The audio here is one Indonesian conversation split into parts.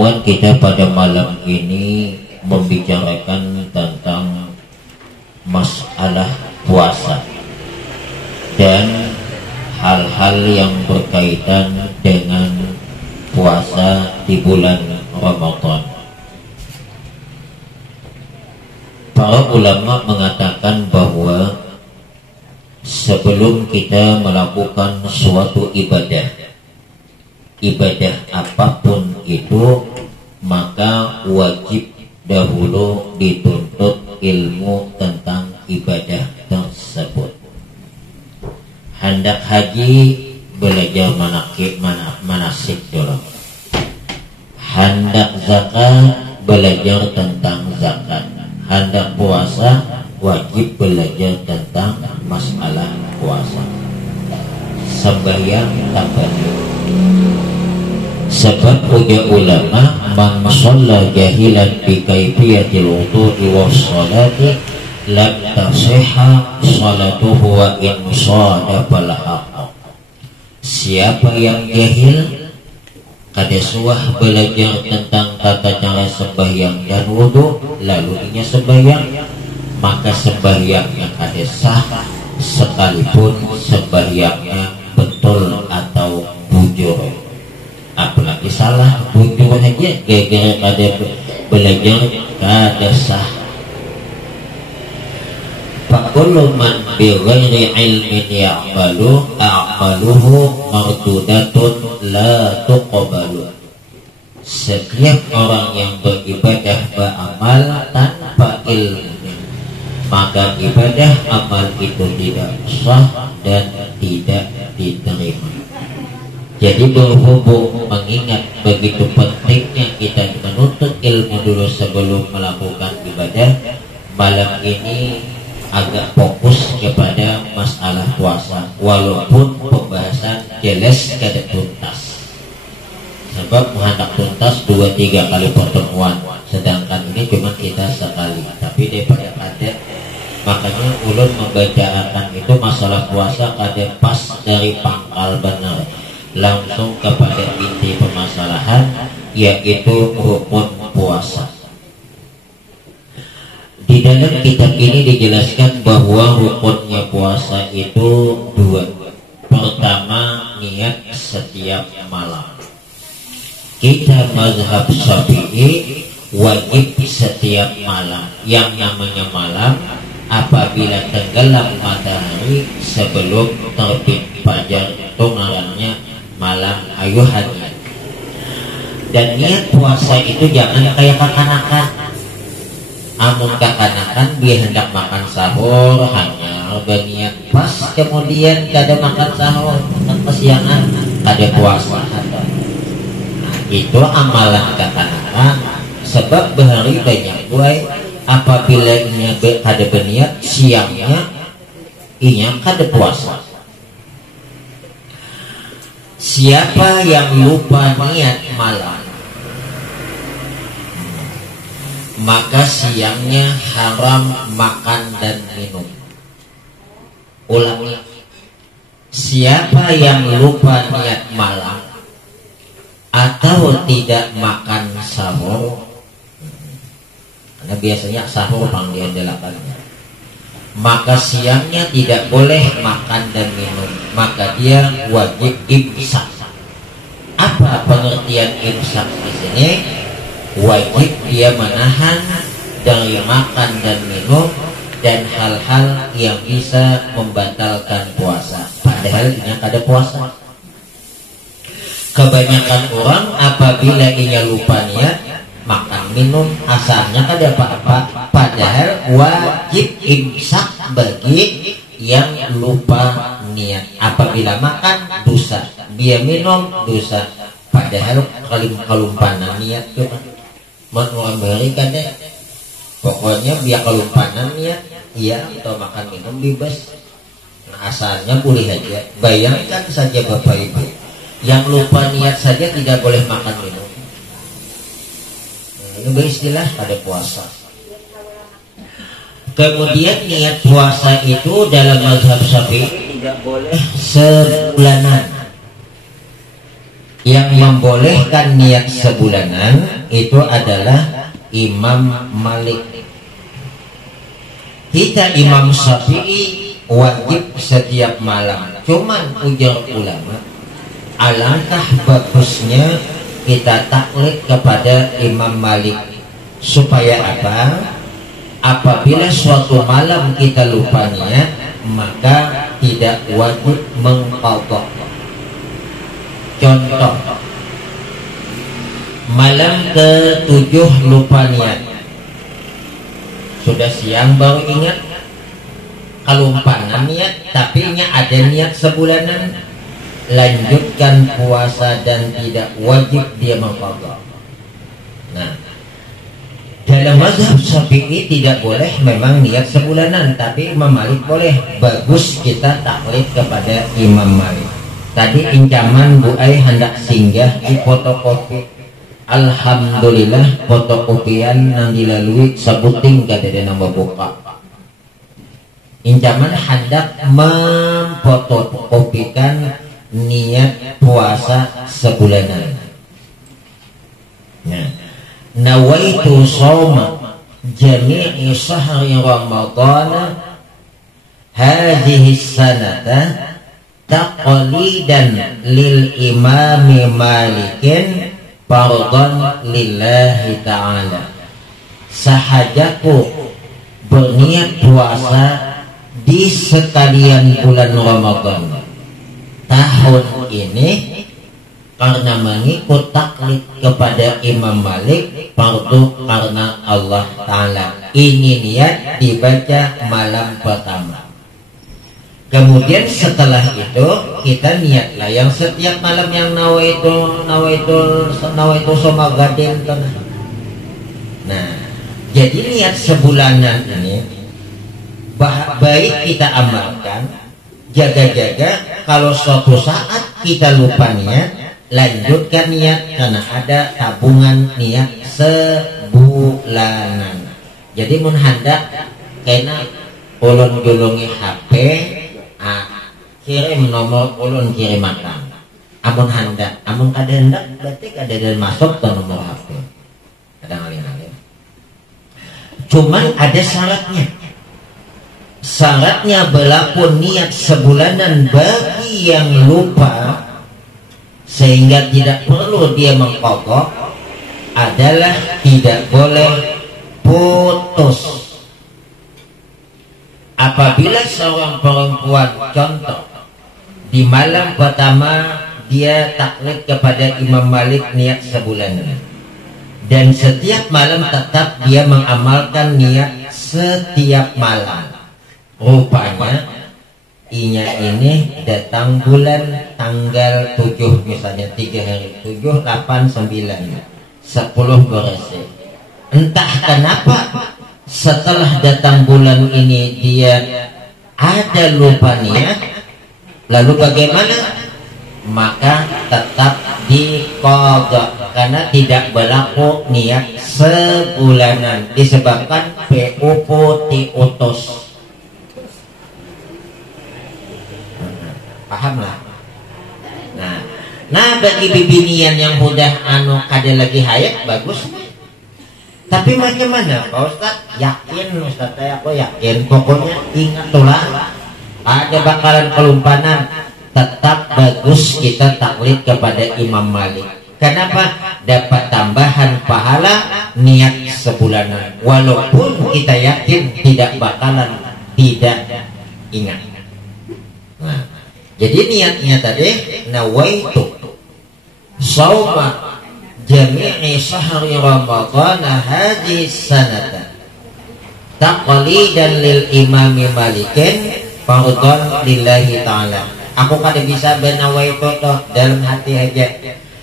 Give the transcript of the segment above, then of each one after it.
pertemuan kita pada malam ini membicarakan tentang masalah puasa dan hal-hal yang berkaitan dengan puasa di bulan Ramadan. Para ulama mengatakan bahwa sebelum kita melakukan suatu ibadah apapun itu, maka wajib dahulu dituntut ilmu tentang ibadah tersebut. Hendak haji, belajar manasik dulu. Hendak zakat, belajar tentang zakat. Hendak puasa, wajib belajar tentang masalah puasa. Sembahyang tabayun. Sebab ujar ulama, man shalla jahilan bi kaifiyatil wudu'i was salati lam tasihha salatuhu wa in shadafal haqq. Siapa yang jahil kada suah belajar tentang tata cara sembahyang dan wudu, lalu inya sembahyang, maka sembahyangnya kada sah sekalipun sembahyangnya betul atau bujur. Apalagi salah bujur aja gara-gara kada belajar kada sah. Fakullu man bi ghairi ilmin ya'malu a'maluhu mardudatun la tuqbalu. Setiap orang yang beribadah beramal tanpa ilmu, maka ibadah amal itu tidak sah dan tidak diterima. Jadi berhubung mengingat begitu pentingnya kita menuntut ilmu dulu sebelum melakukan ibadah, malam ini agak fokus kepada masalah puasa, walaupun pembahasan jelas kada tuntas. Sebab hendak tuntas 2-3 kali pertemuan, sedangkan ini cuma kita sekali. Tapi daripada ada, makanya ulun membacakan itu masalah puasa kada pas dari pangkal benar, langsung kepada inti permasalahan, yaitu rukun puasa. Di dalam kitab ini dijelaskan bahwa rukunnya puasa itu 2. Pertama, niat setiap malam. Kita mazhab Syafi'i wajib setiap malam. Yang namanya malam apabila tenggelam matahari sebelum terbit fajar, itu ngarannya malam ayuhan. Dan niat puasa itu jangan kayak kekanakan. Amun kekanakan dia hendak makan sahur hanya berniat pas, kemudian kada makan sahur dan kesiangan kada puasa. Nah, itu amalan kekanakan. Sebab bahari banyak buai apabila inya kada berniat siangnya inya kada puasa. Siapa yang lupa niat malam, maka siangnya haram makan dan minum. Ulangi, siapa yang lupa niat malam atau tidak makan sahur, karena biasanya sahur bang diandalkannya, maka siangnya tidak boleh makan dan minum, maka dia wajib imsak. Apa pengertian imsak di sini? Wajib dia menahan dari makan dan minum dan hal-hal yang bisa membatalkan puasa, padahal ini kada puasa. Kebanyakan orang apabila ia lupa niat makan minum asalnya kada apa-apa, padahal wajib imsak bagi yang lupa niat. Apabila makan dosa, dia minum dosa, padahal kalumpanan niat cuma orang Amerika deh. Pokoknya biar kalumpanan niat, iya atau makan minum bebas. Nah, asalnya boleh aja. Bayangkan saja Bapak Ibu, yang lupa niat saja tidak boleh makan minum. Nah, ini beristilah pada puasa. Kemudian niat puasa itu dalam mazhab Syafi'i tidak boleh sebulanan. Yang membolehkan niat sebulanan itu adalah Imam Malik. Kita Imam Syafi'i wajib setiap malam. Cuman ujar ulama, alangkah bagusnya kita taklid kepada Imam Malik. Supaya apa? Apabila suatu malam kita lupa niat, maka tidak wajib mengqadha. Contoh, malam ke-7 lupa niat, sudah siang baru ingat, kelumpanan niat, tapi ada niat sebulanan, lanjutkan puasa dan tidak wajib dia mengqadha. Nah, dalam mazhab Syafi'i tidak boleh memang niat sebulanan, tapi Imam Malik boleh. Bagus kita taklid kepada Imam Malik. Tadi incaman Bu Ai hendak singgah di fotokopi. Alhamdulillah fotokopian yang dilalui sebuting kada nama buka. Incaman hendak memfotokopikan niat puasa sebulanan. Nah, nawaitu shauma jami'i syahri Ramadan hadhihi sanata taqlidan lil imami Malikin fardhan lillahi ta'ala. Sahajaku berniat puasa di sekalian bulan Ramadan tahun ini karena mengikut taklid kepada Imam Malik, fardu karena Allah Ta'ala. Ini niat dibaca malam pertama. Kemudian setelah itu kita niatlah yang setiap malam yang nawaitu somagadin. Nah, jadi niat sebulanan ini baik kita amalkan, jaga-jaga kalau suatu saat kita lupa niat, lanjutkan niat karena ada tabungan niat sebulanan. Jadi mun hendak kena ulun julungi HP, kirim nomor ulun kirim makan. Amun hendak, amun kada hendak berarti kada masuk ke nomor HP. Kadang-kadang. Cuman ada syaratnya. Syaratnya berlaku niat sebulanan bagi yang lupa, sehingga tidak perlu dia mengqadha, adalah tidak boleh putus. Apabila seorang perempuan, contoh, di malam pertama dia taklid kepada Imam Malik niat sebulanan, dan setiap malam tetap dia mengamalkan niat setiap malam. Rupanya inya ini datang bulan tanggal 7 misalnya, 3 hari 7, 8, 9, 10 beresik. Entah kenapa setelah datang bulan ini dia ada lupa niat, lalu bagaimana? Maka tetap diqadha karena tidak berlaku niat sebulanan disebabkan PUP diutus. Paham lah. Nah bagi bibinian yang udah kada lagi hayat bagus. Tapi macam mana Pak Ustaz? Yakin Ustaz, aku yakin. Pokoknya ingat tulah, ada bakalan kelumpanan. Tetap bagus kita taklid kepada Imam Malik. Kenapa? Dapat tambahan pahala niat sebulanan. Walaupun kita yakin tidak bakalan tidak ingat. Nah, jadi niatnya tadi nawaitu shauma jami'i syahri Ramadan hadhihi sanata taqlidan lil imami Malikin fardhan lillahi ta'ala. Aku kada bisa benawaitu dalam hati aja.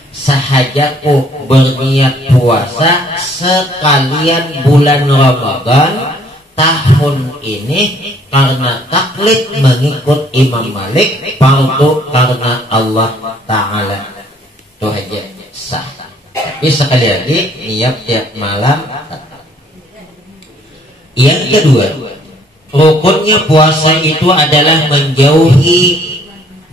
Sahajaku berniat puasa sekalian bulan Ramadan tahun ini karena taklid mengikut Imam Malik, fardu karena Allah Ta'ala. Itu aja sah. Tapi sekali lagi niat tiap malam tetap. Yang kedua, rukunnya puasa itu adalah menjauhi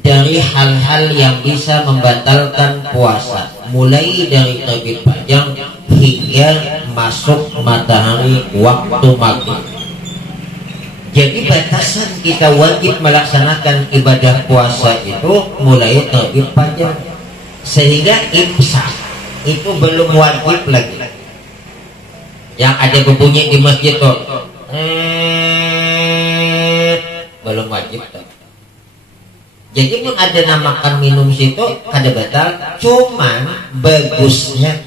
dari hal-hal yang bisa membatalkan puasa, mulai dari terbit fajar hingga masuk matahari waktu maghrib. Jadi batasan kita wajib melaksanakan ibadah puasa itu mulai terbit fajar, sehingga imsak itu belum wajib lagi. Yang ada berbunyi di masjid tuh belum wajib tuh. Jadi pun ada namakan minum situ kada batal, cuman bagusnya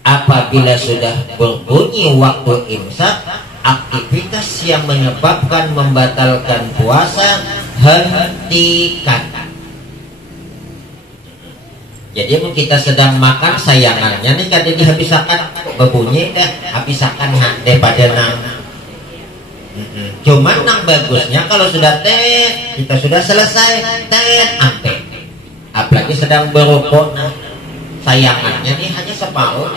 apabila sudah berbunyi waktu imsak, aktivitas yang menyebabkan membatalkan puasa hentikan. Jadi pun kita sedang makan sayangannya nih kada dihabisakan berbunyi deh, habisakan daripada nang. Cuman yang bagusnya kalau sudah kita sudah selesai ampe, apalagi sedang berukun, sayangannya nih hanya separuh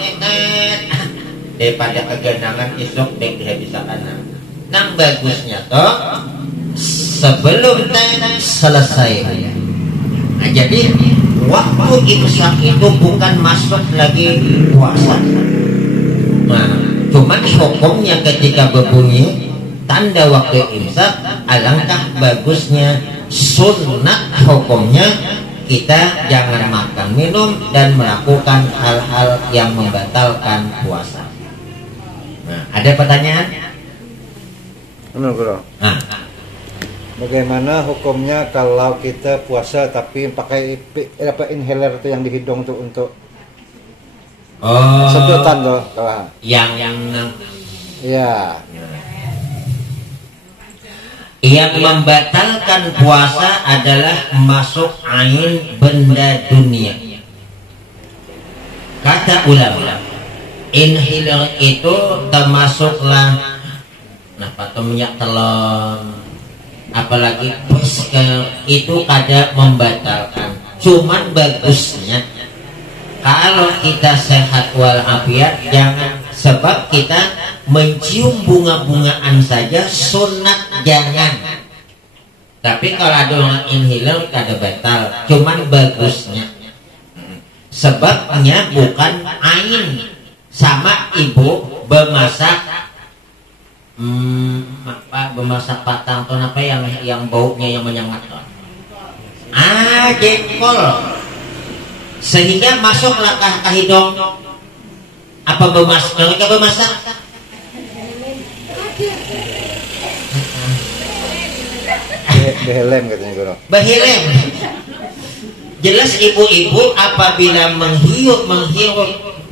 daripada kegenangan isuk dan dihabisakan. Yang bagusnya toh sebelum selesai. Nah, jadi waktu imsak itu bukan masuk lagi puasa. Nah, cuman hukumnya ketika berbunyi tanda waktu imsak, alangkah bagusnya sunnah hukumnya kita jangan makan minum dan melakukan hal-hal yang membatalkan puasa. Nah, ada pertanyaan? Nah, bagaimana hukumnya kalau kita puasa tapi pakai inhaler itu yang di hidung tuh untuk sedotan tuh kalau yang ya. Yang membatalkan puasa adalah masuk ain benda dunia. Kata ulama, inhaler itu termasuklah atau minyak telon, apalagi masker itu kada membatalkan. Cuman bagusnya kalau kita sehat walafiat jangan, sebab kita mencium bunga-bungaan saja sunat jangan. Tapi kalau ada orang inhaler kada batal, cuman bagusnya sebabnya bukan ain. Sama ibu bemasak bemasak patang atau apa yang baunya yang menyengat jengkol, sehingga masuklah ke hidung. Apa mereka bemasak? Behelem katanya guru. Behelem. Jelas ibu-ibu apabila menghirup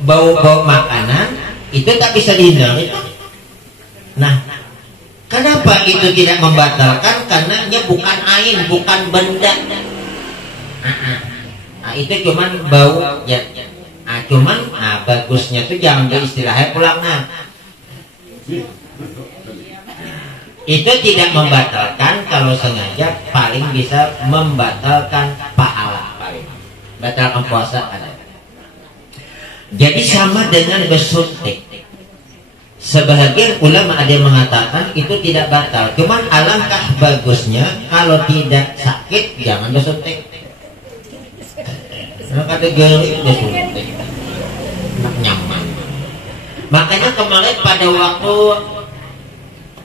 bau-bau makanan itu tak bisa dihindari. Nah, kenapa itu tidak membatalkan? Karena nya bukan ain, bukan benda. Nah, itu cuman bau ya. Cuman bagusnya tuh jangan beristilahnya pulang itu tidak membatalkan, kalau sengaja paling bisa membatalkan pahala, paling batalkan puasa ada. Jadi sama dengan bersuntik. Sebahagian ulama ada yang mengatakan itu tidak batal, cuman alangkah bagusnya kalau tidak sakit jangan bersuntik. Karena ada geli bersuntik nyaman. Makanya kemarin pada waktu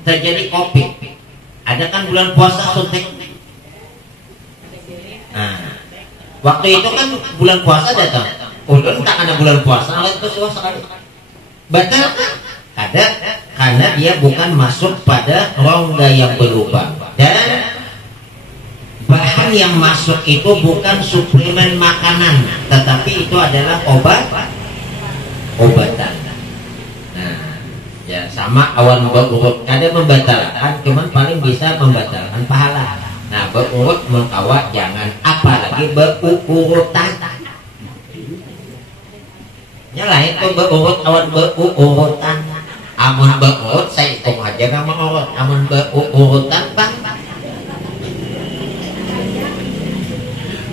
terjadi COVID, ada kan bulan puasa suntik. Nah, waktu itu kan bulan puasa datang. Ulun tak ada bulan puasa, itu sekali. Batal kan? Ada, karena dia bukan masuk pada rongga yang berubah. Dan bahan yang masuk itu bukan suplemen makanan, tetapi itu adalah obatan. Nah, ya sama awan berurut kada membatalkan, cuman paling bisa membatalkan pahala. Nah, berurut mengkawat jangan, apalagi berurutan. Nyala itu berurut awan berurutan. Amun berurut saya hitung aja nama urut. Amun berurutan bang.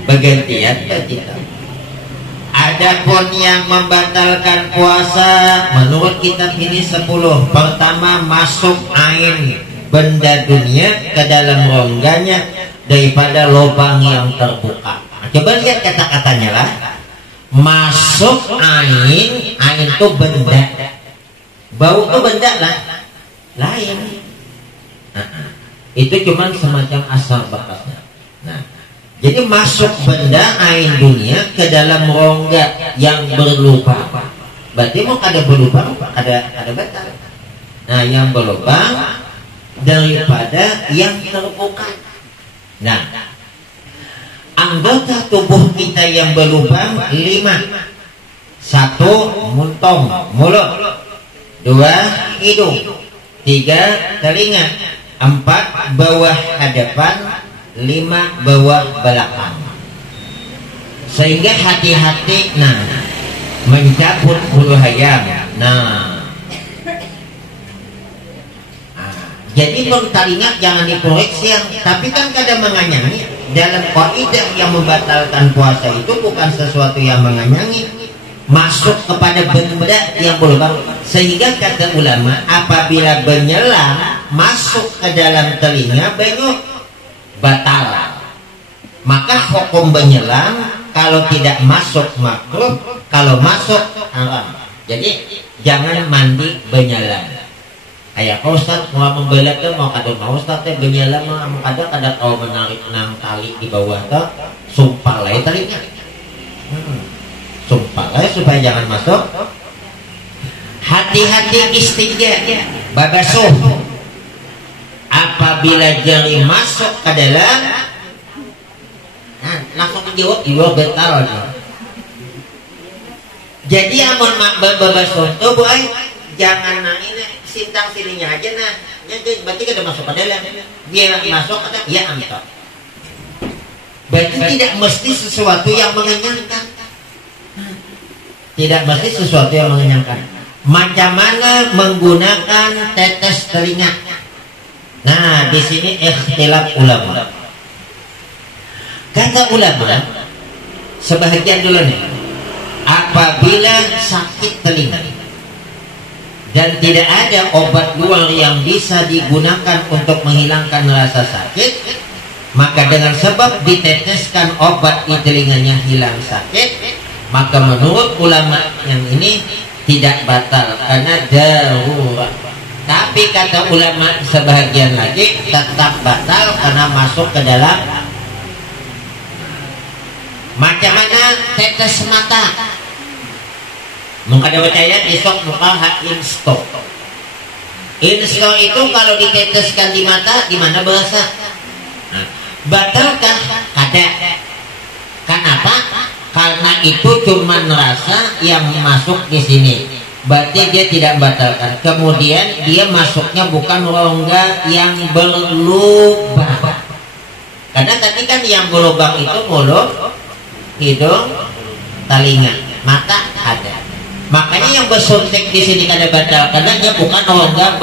Bergantian kita. Adapun yang membatalkan puasa menurut kitab ini 10. Pertama, masuk ain benda dunia ke dalam rongganya daripada lubang yang terbuka. Nah, coba lihat kata-katanya lah. Masuk angin, angin itu benda, bau itu benda lah, lain. Itu cuman semacam asal bekasnya. Nah, jadi masuk benda angin dunia ke dalam rongga yang berlubang. Berarti mau ada berlubang, ada batal. Nah, yang berlubang daripada yang terbuka. Nah, anggota tubuh kita yang berlubang 5. 1 muntong, mulut. 2 hidung. 3 telinga. 4 bawah hadapan. 5 bawah belakang. Sehingga hati-hati mencabut bulu ayam. Jadi telinga jangan diproyeksi, tapi kan kadang menganyangi. Dalam kaidah yang membatalkan puasa itu bukan sesuatu yang menganyangi, masuk kepada benda yang berlubang. Sehingga kata ulama, apabila benyelang masuk ke dalam telinga banyu batal. Maka hukum benyelang kalau tidak masuk makruh, kalau masuk haram. Jadi jangan mandi benyelang. Ayah Pak Ustaz mau membelak kan mau kadang mau Ustaz teh benyelang mau kadang kau menarik 6 tali di bawah tuh sumpah lah talinya. Sumpah lah supaya jangan masuk. Hati-hati istinja, babasuh. Apabila jari masuk ke dalam, langsung dijawab iwa betal. Jadi amun babasuh tuh boy jangan ini sintang sininya aja berarti kita masuk ke dalam. Dia masuk ke dalam, ya antar. Berarti tidak mesti sesuatu yang mengenyangkan. Tidak mesti sesuatu yang mengenyangkan. Macam mana menggunakan tetes telinga? Nah, di sini ikhtilaf ulama. Kata ulama, sebahagian dulu nih, apabila sakit telinga dan tidak ada obat luar yang bisa digunakan untuk menghilangkan rasa sakit, maka dengan sebab diteteskan obat di telinganya hilang sakit, maka menurut ulama yang ini tidak batal karena darurat. Tapi kata ulama sebahagian lagi tetap batal karena masuk ke dalam. Macam mana tetes mata? Muka ada percaya isok muka insto. Insto itu kalau diteteskan di mata di mana berasa? Batalkah? Ada. Kenapa? Karena itu cuma rasa yang masuk di sini. Berarti dia tidak batalkan. Kemudian dia masuknya bukan rongga yang berlubang. Karena tadi kan yang berlubang itu mulut, hidung, telinga, mata ada. Makanya yang bersuntik di sini kada batal karena dia bukan rongga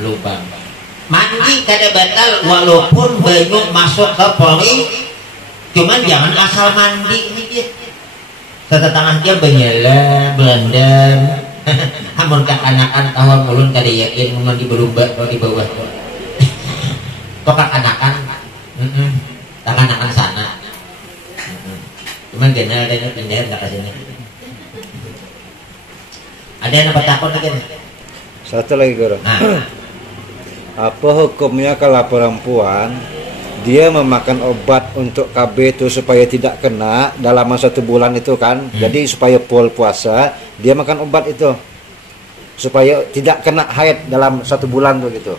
berlubang. Mandi kada batal walaupun banyu masuk ke pori, cuman jangan asal mandi nih. Tangan dia benyala, berendam. Amun kakanakan tahu mulun kada yakin mun di berubah atau di bawah. Kok kakanakan? Kakanakan sana. Cuman kenal dan pindah ke sini. Ada yang dapat takut lagi nih? Satu lagi Guru. Apa hukumnya kalau perempuan dia memakan obat untuk KB itu supaya tidak kena dalam 1 bulan itu kan? Jadi supaya puasa dia makan obat itu supaya tidak kena haid dalam 1 bulan tuh gitu.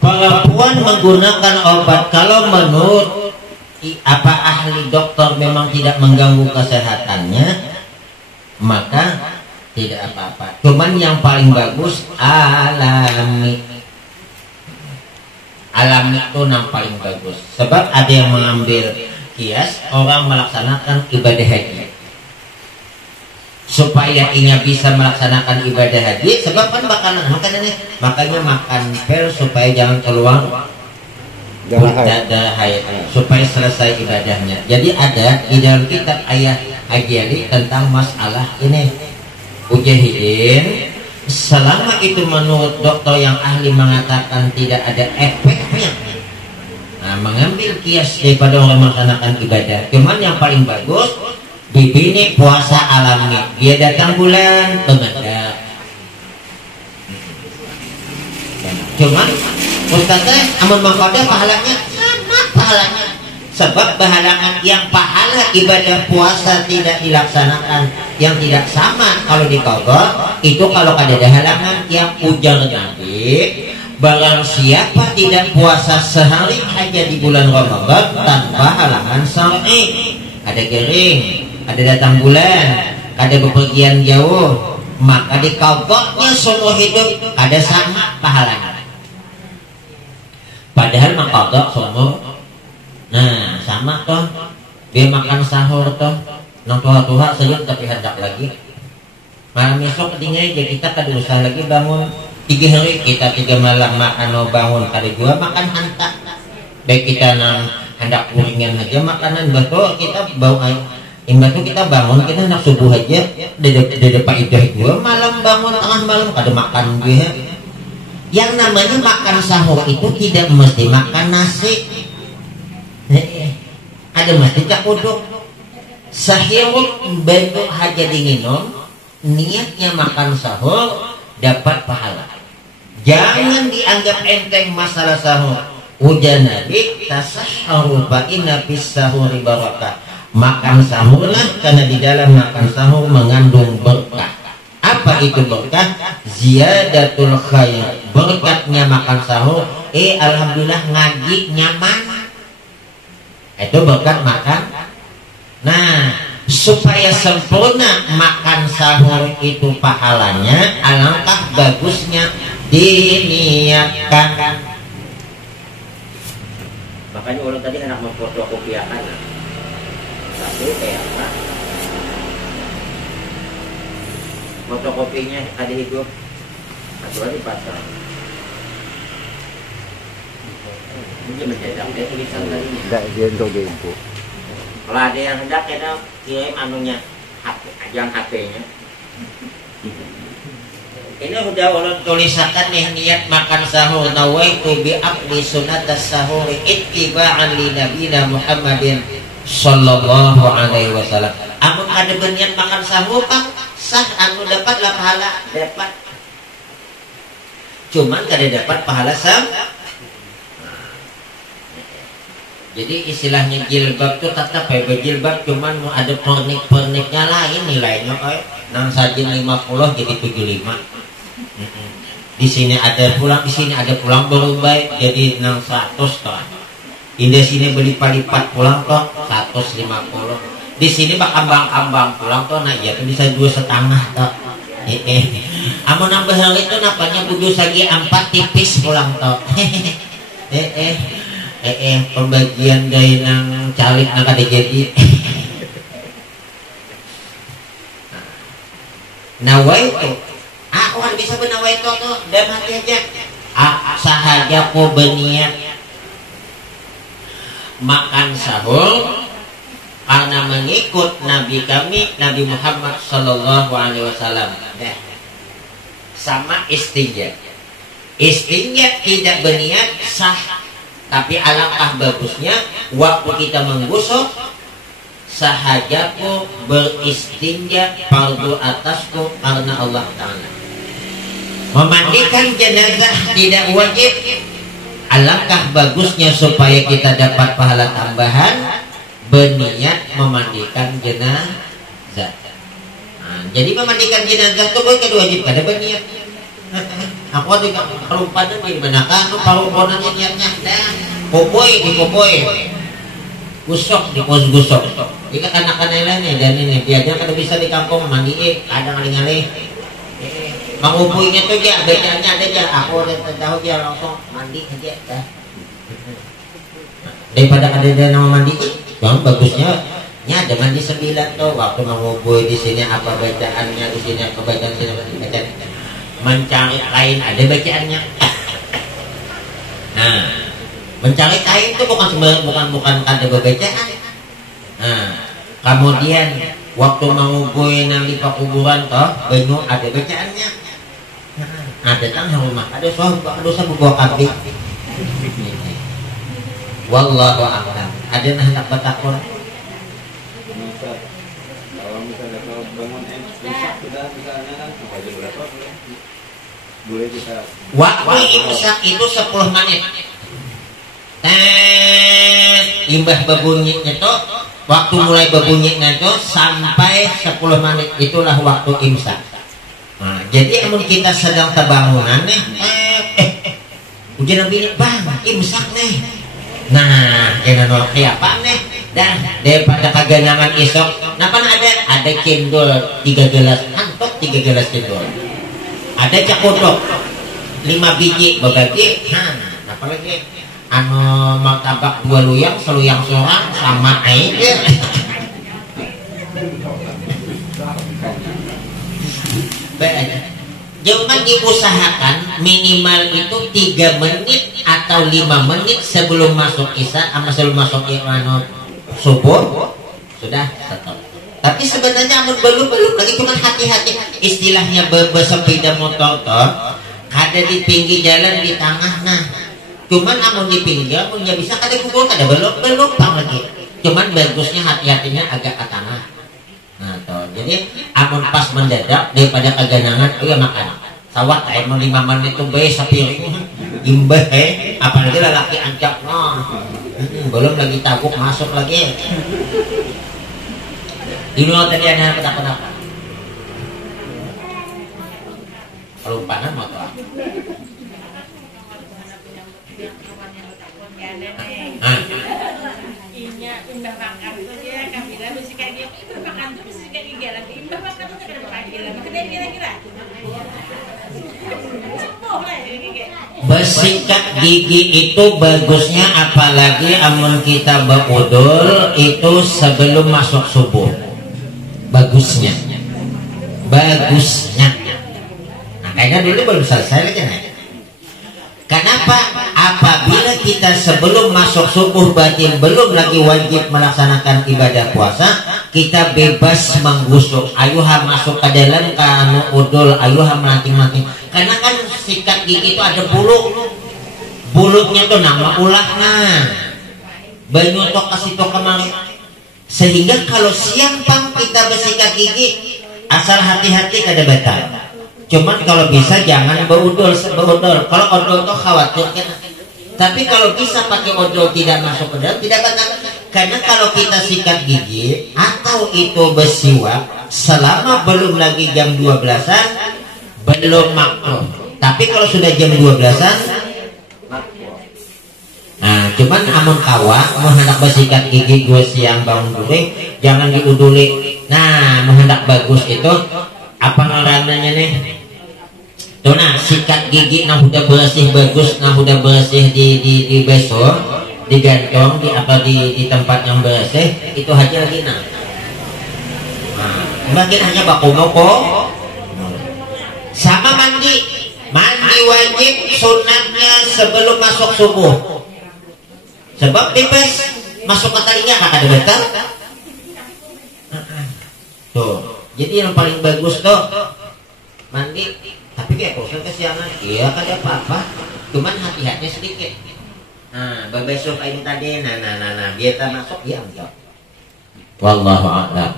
Perempuan menggunakan obat kalau menurut ahli dokter memang tidak mengganggu kesehatannya, maka tidak apa-apa. Cuman yang paling bagus alami. Alami itu yang paling bagus. Sebab ada yang mengambil kias orang melaksanakan ibadah haji supaya ia bisa melaksanakan ibadah haji. Sebab kan makanya makan pil supaya jangan keluar darah haid supaya selesai ibadahnya. Jadi ada di dalam kitab ayat Haji Ali tentang masalah ini. Mujahidin, selama itu menurut dokter yang ahli mengatakan tidak ada efeknya, mengambil kias daripada orang melaksanakan ibadah. Cuman yang paling bagus bibini puasa alami. Dia datang bulan pengendak. Cuman Ustaznya amun mengkoda pahalanya sama pahalanya. Sebab pahala yang pahala ibadah puasa tidak dilaksanakan, yang tidak sama kalau dikogok itu kalau ada halangan yang ujar Nabi. Barang siapa tidak puasa sehari aja di bulan Ramadan tanpa halangan syar'i, ada kering, ada datang bulan, ada bepergian jauh, maka dikogoknya seumur hidup ada sama pahalanya. Padahal mengkodok seumur, nah sama toh, dia makan sahur toh, nang tua-tua sejak tapi hendak lagi. Malam esok ketingnya aja kita kada usah lagi bangun 3 hari, kita 3 malam makan bangun kada 2 makan hantak. Baik kita nang hendak kuringan aja makanan betul kita bau imba tuh kita bangun kita hendak subuh aja dede paidah 2 malam bangun tengah malam kada makan dia. Yang namanya makan sahur itu tidak mesti makan nasi. Ada mesti cak uduk. Sahirun bentuk haja dinginom, niatnya makan sahur dapat pahala. Jangan dianggap enteng masalah sahur. Ujar Nabi, tasahharu fa inna fis sahuri barakah. Makan sahurlah karena di dalam makan sahur mengandung berkah. Apa itu berkah? Ziyadatul khair. Berkatnya makan sahur. Alhamdulillah ngaji nyaman. Itu berkat makan. Nah, supaya sempurna makan sahur itu pahalanya, alangkah bagusnya diniatkan. Makanya orang tadi hendak memfotokopiakan. Tapi apa? Fotokopinya ada hidup atau di pasar. Mungkin mencetak dia tulisan tadi. Tidak dia untuk info. Kalau ada yang hendak kita kirim anunya HP, yang HP-nya. Ini udah ulun tulisakan nih niat makan sahur nawaitu bi aqdi sunatas sahur ittiba'an li nabiyina Muhammadin sallallahu alaihi wasallam. Amun ada berniat makan sahur Pak, sah anu dapat lah pahala dapat. Cuman kada dapat pahala sahur. Jadi istilahnya jilbab itu tetap jilbab, cuman mau ada pernik-perniknya lain nilainya nang sajin 50 jadi 75. Di sini ada pulang, di sini ada pulang berubah jadi nang 100 toh. Di sini berlipat-lipat pulang toh 150. Di sini bak ambang-ambang pulang toh nah ya tuh bisa 2,5 toh. Amun nambah hal itu napanya kudu sagi 4 tipis pulang toh. Pembagian dari nang calik nang kada jadi. Nawai itu, orang bisa benawai itu tuh dalam hati aja. Sahaja ko berniat makan sahur karena mengikut Nabi kami Nabi Muhammad Sallallahu Alaihi Wasallam. Sama istinja tidak berniat sah. Tapi alangkah bagusnya waktu kita menggosok sahajaku beristinja fardu atasku karena Allah Ta'ala. Memandikan jenazah tidak wajib. Alangkah bagusnya supaya kita dapat pahala tambahan berniat memandikan jenazah. Jadi memandikan jenazah itu bukan wajib, ada berniat. Aku juga perumpanan di manakah tu perumpanannya niatnya dah kupoi gusok digusok jika anak-anak lainnya dan ini biarnya kada bisa di kampung mandi kadang ngalih-ngalih mengupuinya tuh dia bacaannya ada aja aku udah tahu dia langsung mandi aja dah daripada ada nama mandi yang bagusnya ada mandi 9 tuh waktu mengupui di sini apa bacaannya di sini apa bacaan sini bacaan mencari kain ada bacaannya. Nah, mencari kain itu bukan ada bacaan. Nah, kemudian waktu mengubui nanti kuburan toh banyu ada bacaannya. Ada tang rumah ada dosa bawa kambing. Wallahu a'lam. Ada nah hendak bertakwa? Kalau misalnya kalau bangun imsak sudah misalnya kan sampai jam berapa boleh kita Waktu imsak itu 10 menit. Imbah berbunyinya tuh, waktu mulai berbunyinya tuh sampai 10 menit itulah waktu imsak. Nah, jadi amun kita sedang terbangunan nih, ujian bini bang imsak nih. Nah, kena nolak apa nih? Dan daripada kaganangan isok, napa ada cendol 3 gelas, antok 3 gelas cendol. Ada cakodok 5 biji berbagi. Nah, apa lagi? Anu martabak 2 luyang, seluyang seorang sama aja. Jangan diusahakan minimal itu 3 menit atau 5 menit sebelum masuk isya sama sebelum masuk subuh sudah stop. Tapi sebenarnya belum lagi, cuma hati-hati istilahnya bersepeda motor toh ada di pinggir jalan di tengah. Nah cuman amun di pinggir amun ya bisa kada kumpul kada belum lagi, cuman bagusnya hati-hatinya agak ke tanah. Nah toh jadi amun pas mendadak daripada keganangan ya makan sawat kayak mau 5 menit itu bae sapiring imbah apalagi lelaki ancap belum lagi tabuk masuk lagi. Di luar tadi ada kenapa kalau panas mau tuh bersikat gigi itu bagusnya apalagi amun kita berudul itu sebelum masuk subuh. Bagusnya nah kayaknya dulu belum selesai lagi nih. Kenapa? Apabila kita sebelum masuk subuh berarti belum lagi wajib melaksanakan ibadah puasa, kita bebas menggusuk. Ayuha masuk ke dalam kanu udul, ayuha melanting-lanting. Karena kan sikat gigi itu ada bulutnya tuh nama ulahnya. Banyu tok kasih tok kemari. Sehingga kalau siang pang kita bersikat gigi, asal hati-hati kada batal. Cuman kalau bisa jangan berudul. Kalau odol tuh khawatir kan. Tapi kalau bisa pakai odol tidak masuk ke dalam tidak batal. Karena kalau kita sikat gigi atau itu bersiwak selama belum lagi jam 12-an belum makruh. Tapi kalau sudah jam 12-an nah cuman amun kawa mau hendak bersikat gigi gue siang bangun dulu jangan diuduli. Nah mau hendak bagus itu apa ngarananya nih tuh nah sikat gigi nah udah bersih bagus, nah udah bersih di besok digantong di apa di tempat yang bersih itu aja lagi nah mungkin hanya baku moko sama mandi wajib sunatnya sebelum masuk subuh. Sebab tipes masuk ke telinga kakak ada betul. Tuh, jadi yang paling bagus tuh mandi. Tapi kayak kosong kesiangan, iya kada apa-apa. Cuman hati-hati sedikit. Nah, besok ini tadi, nah, biar masuk ya enggak. Wallahu a'lam.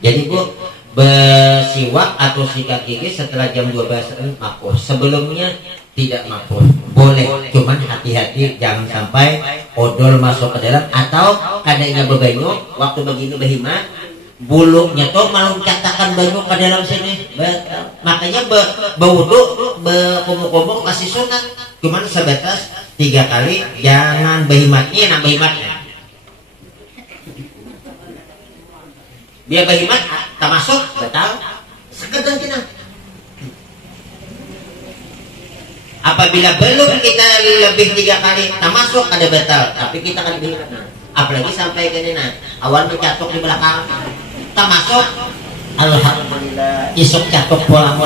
Jadi Bu, bersiwak atau sikat gigi setelah jam 12 makruh. Sebelumnya tidak makruh. Boleh, cuman hati-hati jangan sampai odol masuk ke dalam atau kadangnya berbanyu waktu begini berhimat buluknya tuh meloncatakan banyu ke dalam sini. Makanya berwudu berkumur-kumur kasih sunat cuman sebatas 3 kali, jangan berhimatnya nak berhimatnya biar berhimat tak masuk betal sekedar kita. Apabila belum kita lebih 3 kali tak masuk ada batal, tapi kita kan berhimat. Nah, apalagi sampai ke nah awal mencatok di belakang tak masuk, alhamdulillah isuk catok pulang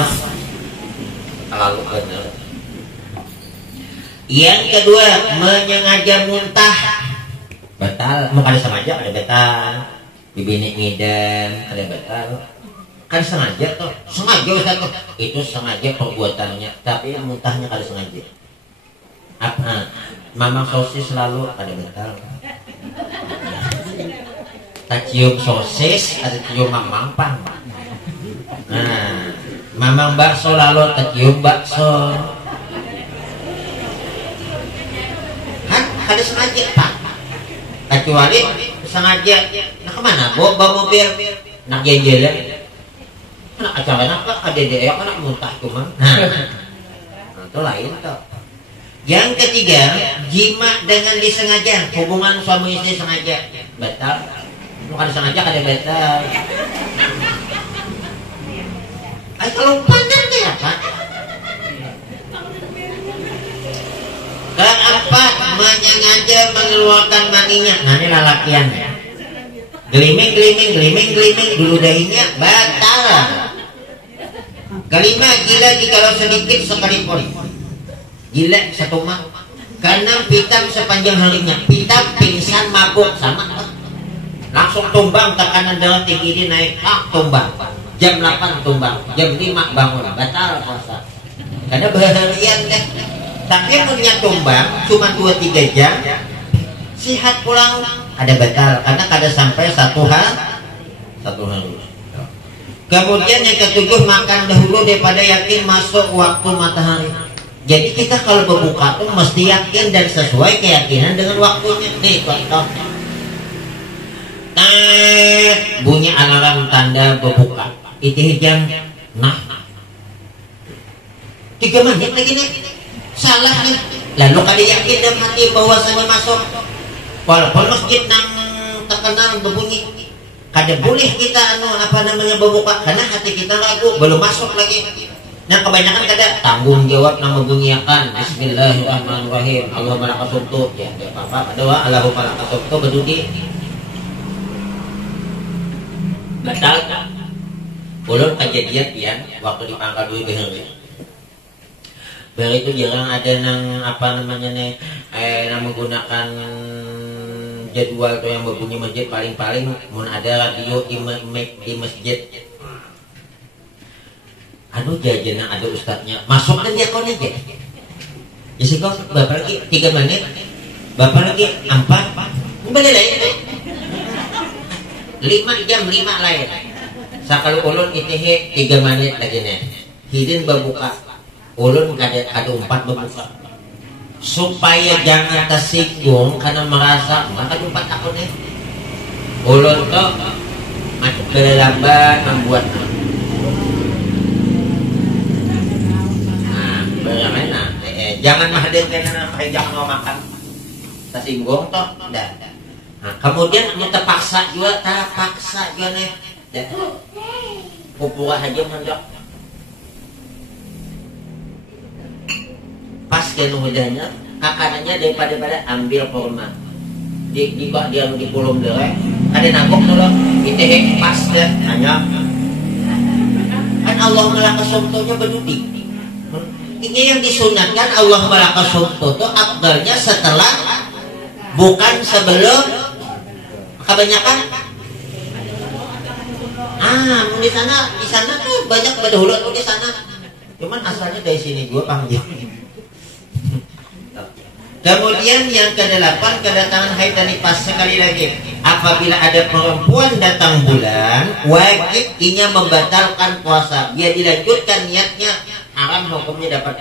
lalu benar. Yang kedua menyengaja muntah batal, mau kada sengaja ada batal, bibini ngidam ada batal. Kan sengaja tuh, sengaja Ustaz tuh. Itu sengaja perbuatannya, tapi muntahnya kada sengaja. Apa? Mamang sosis selalu ada betal. Tak cium sosis, ada cium mamang pang. Nah, mamang bakso lalu tak cium bakso. Ada sengaja pak, kecuali sengaja. Nah kemana? Bawa mobil, nak jalan-jalan. Anak acaranya apa? Ada dia yang anak muntah cuma. Nah, itu lain tuh. Yang ketiga, jima dengan disengaja, hubungan suami istri sengaja, batal. Bukan sengaja ada batal. Ay kalau pandang dia pak. Keempat, menyengaja mengeluarkan maninya. Nah ini lalakian. Geliming dulu dahinya batal. Kelima, gila jikalau sedikit sekalipun. Gila satu mak. Keenam, pitam sepanjang harinya. Pitam pingsan mabuk sama. Langsung tumbang, tekanan darah tinggi ini naik. Tumbang. Jam 8 tumbang. Jam 5 bangun. Batal puasa. Karena berharian deh. Tapi punya tumbang cuma 2-3 jam, sihat pulang ada batal karena kada sampai satu hari. Kemudian yang ketujuh, makan dahulu daripada yakin masuk waktu matahari. Jadi kita kalau berbuka tuh mesti yakin dan sesuai keyakinan dengan waktunya. Nih contoh, bunyi alarm tanda berbuka. Itu jam 3 menit lagi nih. Salah nih. Lalu kada yakin dalam hati bahwasanya masuk. Walaupun masjid nang terkenal berbunyi, kada boleh kita berbuka karena hati kita ragu, belum masuk lagi. Nah kebanyakan kada tanggung jawab nama bunyiakan Bismillahirrahmanirrahim. Allahumma lakasumtu. Ya enggak apa-apa. Doa Allahumma lakasumtu berdudi. Batal. Ulun kejadian pian waktu di Pangkal Dwi Beheri. Dari itu jarang ada nang nang menggunakan jadwal tuh yang berbunyi masjid. Paling-paling mun ada radio di masjid. Jajan ada ustadznya masuk dan dia konek aja. Ya sih kok bapak lagi 3 menit, bapak lagi 4, kembali lain 5 jam 5 lain. Sakal ulun itihe 3 menit lagi nih. Hidin berbuka. Ulun kada 4 berbuka supaya jangan tersinggung karena merasa maka 4 tahun nih. Ulun tuh berlambat membuat bagaimana? Jangan mahadin karena jangan mau makan tersinggung toh. Nah, kemudian terpaksa juga nih. Pupurah aja menjak. Pas kena hudahnya, kakanannya daripada ambil kurma. Dia di pulung derek, ada nagok dulu, itu pas deh, hanya. Kan Allah melakasumtonya berdudi. Ini yang disunatkan Allah melakasumto itu afdalnya setelah, bukan sebelum. Kebanyakan. Di sana tuh banyak berdahulu tuh di sana. Cuman asalnya dari sini gua panggil. Kemudian yang ke-8, kedatangan haid dan nifas. Sekali lagi, apabila ada perempuan datang bulan, wajib inya membatalkan puasa. Biar dilanjutkan niatnya, haram hukumnya dapat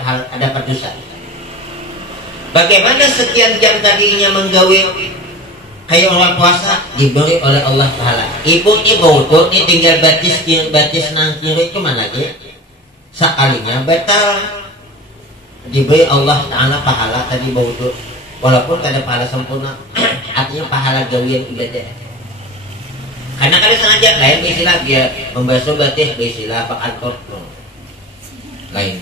dosa. Bagaimana sekian jam tadinya menggawe kayak orang puasa, diberi oleh Allah Ta'ala. Ibu tuh ini tinggal batis nang kiri cuma lagi sekalinya batal. Diberi Allah Ta'ala pahala tadi baudu, walaupun kada pahala sempurna. Artinya pahala gawian ibadah. Karena kada sengaja lain istilah dia membasuh batis, istilah pakan kotor lain.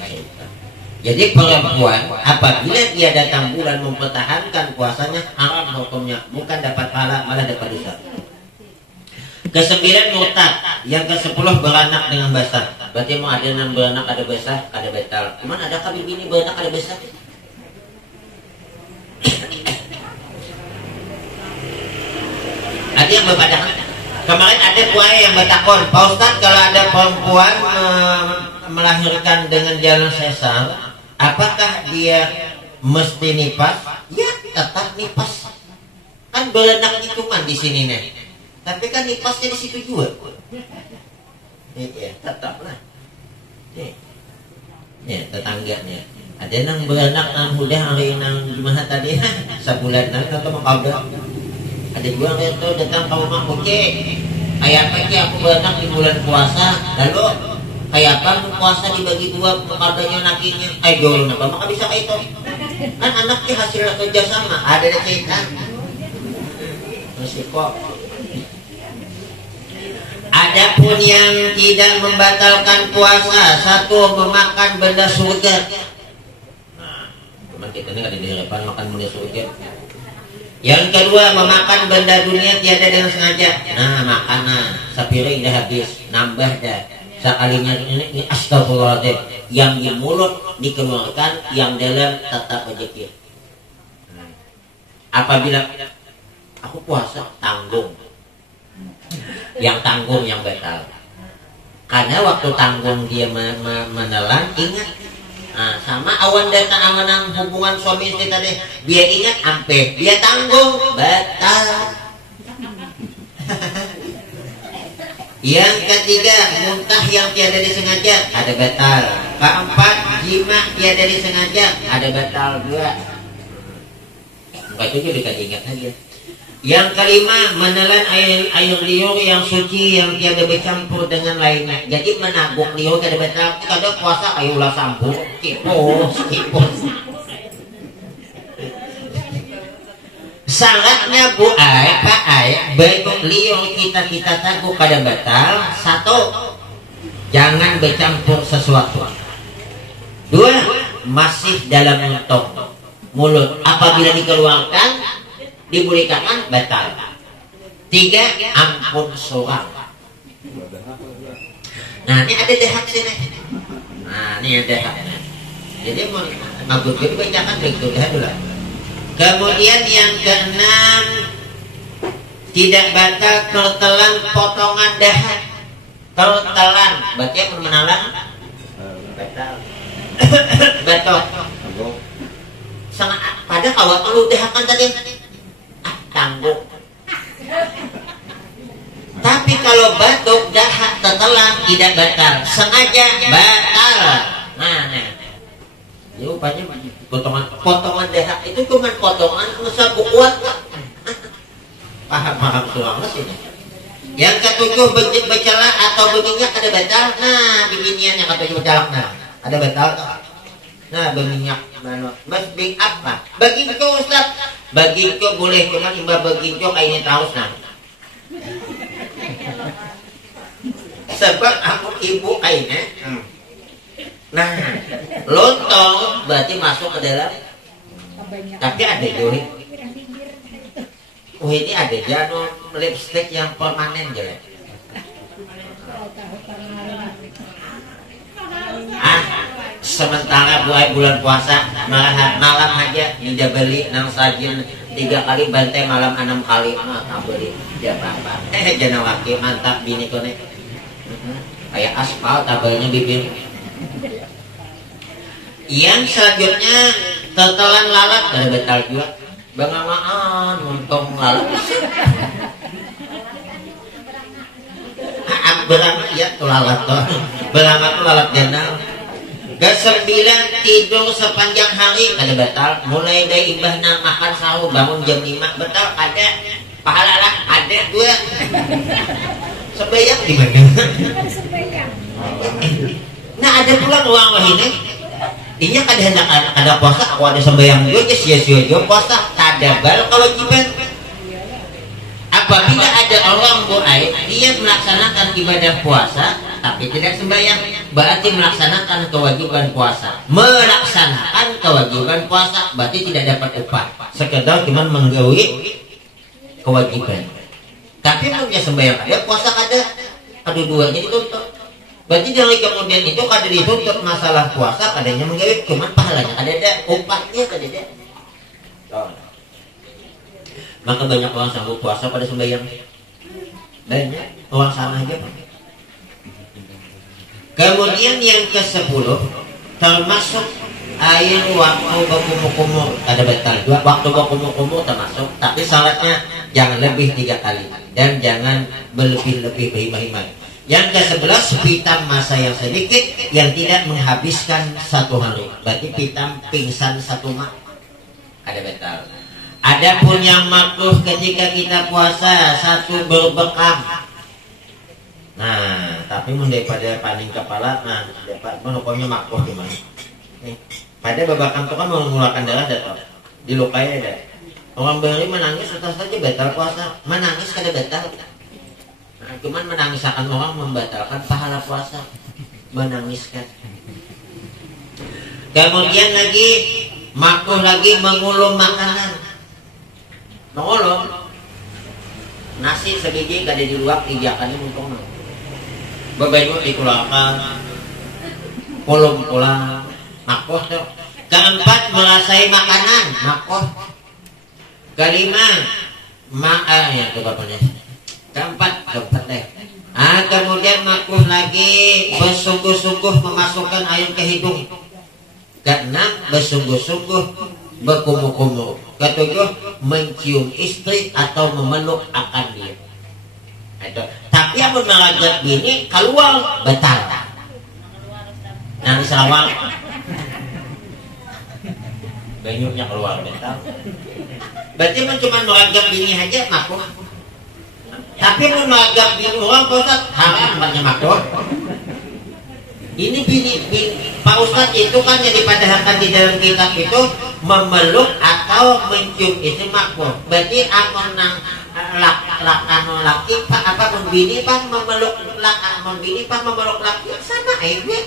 Jadi perempuan apabila dia datang bulan mempertahankan puasanya, haram hukumnya, bukan dapat pahala malah dapat dosa. ke-9 murtad, yang ke-10 beranak dengan basah. Berarti mau ada yang beranak ada basah, ada batal. Cuman adakah bini beranak ada basah? Ada yang berbadahan. Kemarin ada buaya yang bertakon, Pak Ustadz, kalau ada perempuan melahirkan dengan jalan sesar, apakah dia mesti nipas, ya tetap nipas. Kan belenak hitungan di sini nih. Tapi kan nipasnya di situ juga. Iya, tetaplah. Ya, tetangganya. Ada nang belenak nang udah hari nang gimana tadi sebulan nang atau mau kabar. Ada juga yang tuh datang ke rumah oke. Kayak apa sih aku belenak di bulan puasa. Lalu kayak apa puasa dibagi dua kabarnya nakinya. Dulu apa maka bisa kayak itu. Kan anaknya hasil kerja sama. Ada cerita. Kok. Adapun yang tidak membatalkan puasa, satu memakan benda surga. Nah, teman kita ini ada di hadapan makan benda surga. Yang kedua memakan benda dunia tiada dengan sengaja. Nah makanan sepiring dah habis, nambah dah. Sekalinya ini astagfirullahaladzim. Yang di mulut dikeluarkan, yang dalam tetap rezeki. Apabila aku puasa tanggung. Yang tanggung yang batal. Karena waktu tanggung dia menelan ingat. Nah, sama awan datang awan hubungan suami istri tadi. Dia ingat ampe dia tanggung batal. Yang ketiga muntah yang tiada disengaja ada batal. Keempat jima tiada disengaja ada batal juga. Enggak itu juga ingat aja. Yang kelima menelan air liur yang suci yang tiada bercampur dengan lainnya. Jadi menabuk liur tiada bercampur. Kadang puasa ayo ulah sampur. Kipos. Syaratnya bu pak baik liur kita tahu kada batal. Satu, jangan bercampur sesuatu. Dua, masih dalam mulut. Apabila dikeluarkan diberikan batal. Tiga, ampun sorang. Nah ini ada dehak sini. Nah ini ada dehak. Jadi mau ngabut itu bacakan begitu dah dulu. Kemudian yang keenam, tidak batal tertelan potongan dehak. Tertelan, berarti yang menalan batal. Batal. Sangat pada awal lu dehakan tadi. Tanggung. Tapi kalau batuk dahak tertelan tidak batal, sengaja batal. Nah. Ini rupanya potongan dahak itu cuma potongan ngesabu kuat. Paham suara sini. Yang ketujuh bercela atau berminyak ada batal. Nah, beginian yang ketujuh bercela ada batal. Nah, berminyak mas bing apa? Bagi itu Ustaz. Bagi itu boleh cuma imbah bagi itu kayak ini terus nah. Sebab aku ibu kainnya. Nah, lontong berarti masuk ke dalam. Tapi ada juga. Ini ada jadul lipstick yang permanen jelek. Sementara bulan puasa malam aja tidak beli nang sajin 3 kali bantai malam 6 kali tak beli dia apa jangan wakil mantap bini kone kayak aspal tabelnya bibir. Yang selanjutnya tetelan lalat ada batal juga bangamaan untung lalat berang ya tuh lalat tuh berangat tuh lalat jenal. Kesembilan tidur sepanjang hari ada batal. Mulai dari imbahna makan sahur bangun jam 5 batal ada pahala lah ada dua. Sembayang di mana? Nah ada pula uang wahine. Ini kada hendak ada puasa aku ada sembayang juga sia-sia puasa kada bal kalau jiban. Apabila ada orang dia melaksanakan ibadah puasa tapi tidak sembahyang, berarti melaksanakan kewajiban puasa. Melaksanakan kewajiban puasa berarti tidak dapat upah. Sekedar cuma menggawi kewajiban. Tapi kalau dia sembahyang ada puasa ada duanya dituntut. Berarti dari kemudian itu kada dituntut masalah puasa, kadanya menggawi cuma pahalanya ada upahnya kada ada. Maka banyak orang sanggup puasa pada sembahyang. Banyak orang sana aja Pak. Kemudian yang ke-10 termasuk air waktu berkumur-kumur ada batal juga, waktu berkumur-kumur termasuk, tapi salatnya jangan lebih 3 kali dan jangan berlebih-lebih berhimah-himah. Yang ke-11 pitam masa yang sedikit yang tidak menghabiskan 1 hari, berarti pitam pingsan 1 mak ada batal. Adapun yang makruh ketika kita puasa 1 berbekam. Nah, tapi daripada paning kepala, nah, dapat pokoknya makruh gimana? Pada babakam itu kan mengeluarkan darah datang, dilukai ada. Orang beri menangis atas saja batal puasa, menangis kada batal. Nah, cuman menangis akan orang membatalkan pahala puasa, menangiskan. Kemudian lagi makruh lagi mengulum makanan, mengulum nasi sebiji kada diluak ijakannya mumpung. Bebanyu dikeluarkan, kolom pulang, makruh tuh. Keempat merasai makanan, makruh. Kelima, ya itu bapaknya. Keempat deh. Kemudian makruh lagi bersungguh-sungguh memasukkan air ke hidung. Keenam, bersungguh-sungguh berkumur-kumur. Ketujuh, mencium istri atau memeluk akan dia. Itu. Tapi yang merajat bini keluar batal. Nangis awal, banyaknya keluar batal. Berarti cuma merajat bini aja makruh. Tapi merajat bini orang Pak Ustaz haram banyak makruh. Ini bini Pak Ustaz itu kan yang dipadahkan di dalam kitab itu memeluk atau mencium itu makruh. Berarti amun nang laki apapun bini pan memeluk bini pan memeluk laki sama aja.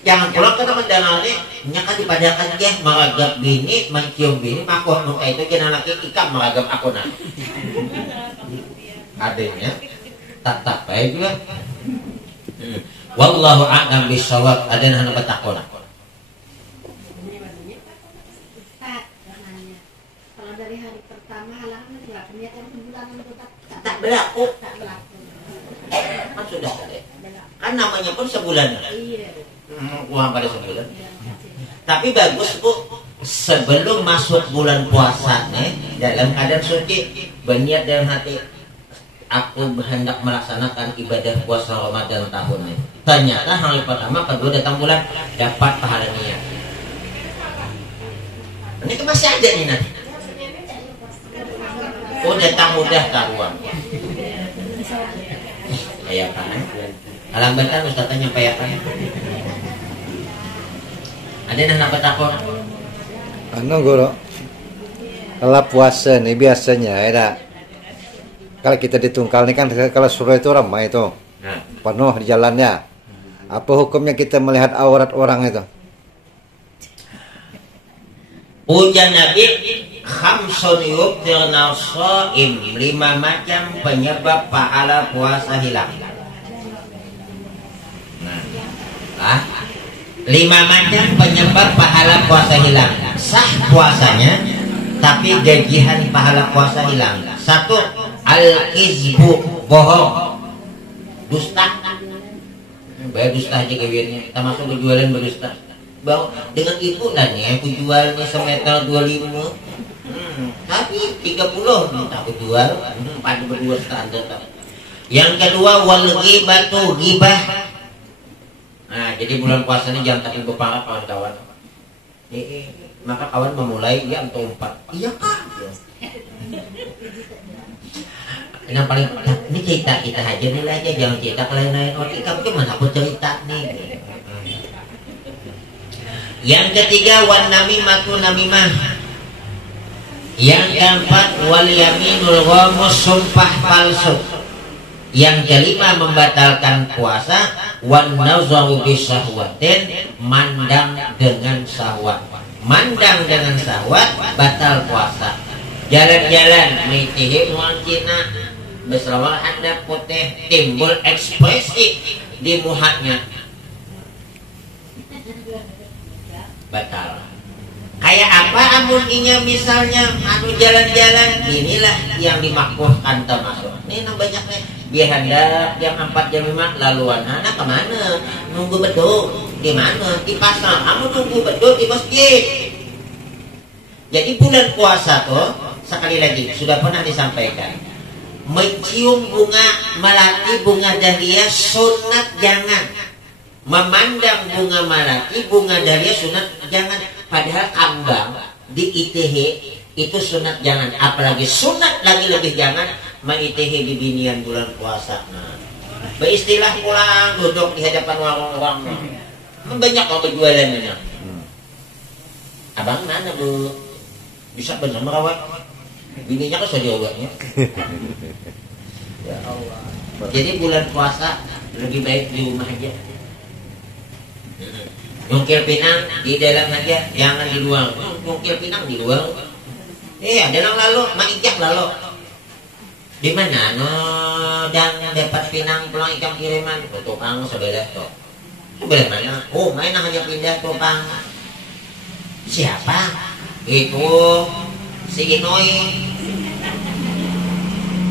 Jangan pulang ke teman-teman nyaka dipadahkan dia meragap bini mencium bini makruh nu itu kena laki ikam meragap aku nah. Adanya tak baik juga. Wallahu a'lam bishawab. Ada yang hendak bertakwa. Kalau dari hari pertama halangan tidak punya bulanan tak berlaku. Kan sudah ada. Kan namanya pun sebulan. Iya. Uang pada sebulan. Tapi bagus Bu, sebelum masuk bulan puasa dalam keadaan suci, berniat dalam hati, aku hendak melaksanakan ibadah puasa Ramadan tahun ini. Ternyata hari pertama, kedua datang bulan dapat pahala niat. Ini kan masih ada nih nanti. Oh datang mudah karuan. Kayak apa? Alambatan Ustaz nyampe apa? Ada yang nak bertakwa? Guru. Kalau puasa nih biasanya ya. Kalau kita di Tungkal nih kan kalau sore itu ramai itu, penuh di jalannya. Apa hukumnya kita melihat aurat orang itu? Ujar Nabi, khamsun yubtirna shaim, 5 macam penyebab pahala puasa hilang. Nah, 5 macam penyebab pahala puasa hilang. Sah puasanya, tapi gajihan pahala puasa hilang. 1. Al-kizbu, bohong, dusta. Bayar dusta aja kewirnya, termasuk jualan berdusta. Bahwa dengan ibu lah nih, aku jualnya semeter 25, tapi 30 minta aku jual, pada berdua standar. Yang kedua wal ghibatu, ghibah. Nah, jadi bulan puasa ini jangan tapi berparah kawan-kawan. Maka kawan memulai jam 4. Iya kan? Yang paling ini cerita kita aja nih aja, jangan cerita ke lain-lain. Kamu gimana aku cerita nih? Yang ketiga wan namimatu namimah. Yang keempat wal yaminul ghamus, sumpah palsu. Yang kelima membatalkan puasa wan nazaru bisyahwatin, mandang dengan syahwat. Mandang dengan syahwat batal puasa. Jalan-jalan mitihim wal Cina bersama anda putih timbul ekspresi di muhanya batal. Kayak apa amuninya misalnya anu jalan-jalan, inilah yang dimakruhkan termasuk. Ini banyak nih biar hendak jam 4 jam 5 laluan anak kemana nunggu betul. Di mana? Di pasar. Kamu tunggu betul di masjid. Jadi bulan puasa tuh, sekali lagi sudah pernah disampaikan, mencium bunga melati, bunga dahlia sunat jangan. Memandang bunga melati, bunga dahlia sunat jangan. Padahal kambang di ITH itu sunat jangan. Apalagi sunat lagi lebih jangan ITH di binian bulan puasa. Nah, beristilah pulang duduk di hadapan orang-orang. Banyak kok berjualannya. Abang mana bu? Bisa benar merawat bininya kan saja obatnya. Ya Allah. Jadi bulan puasa lebih baik di rumah aja. Nyungkil pinang di dalam aja, jangan di luar. Nyungkil pinang di luar. Dalam lalu, maijak lalu. Di mana? No, dan dapat pinang pulang ikan kiriman. Tukang sebelah tuh. Sebelah mana? Oh, main aja pindah tukang. Siapa? Itu si Inoy.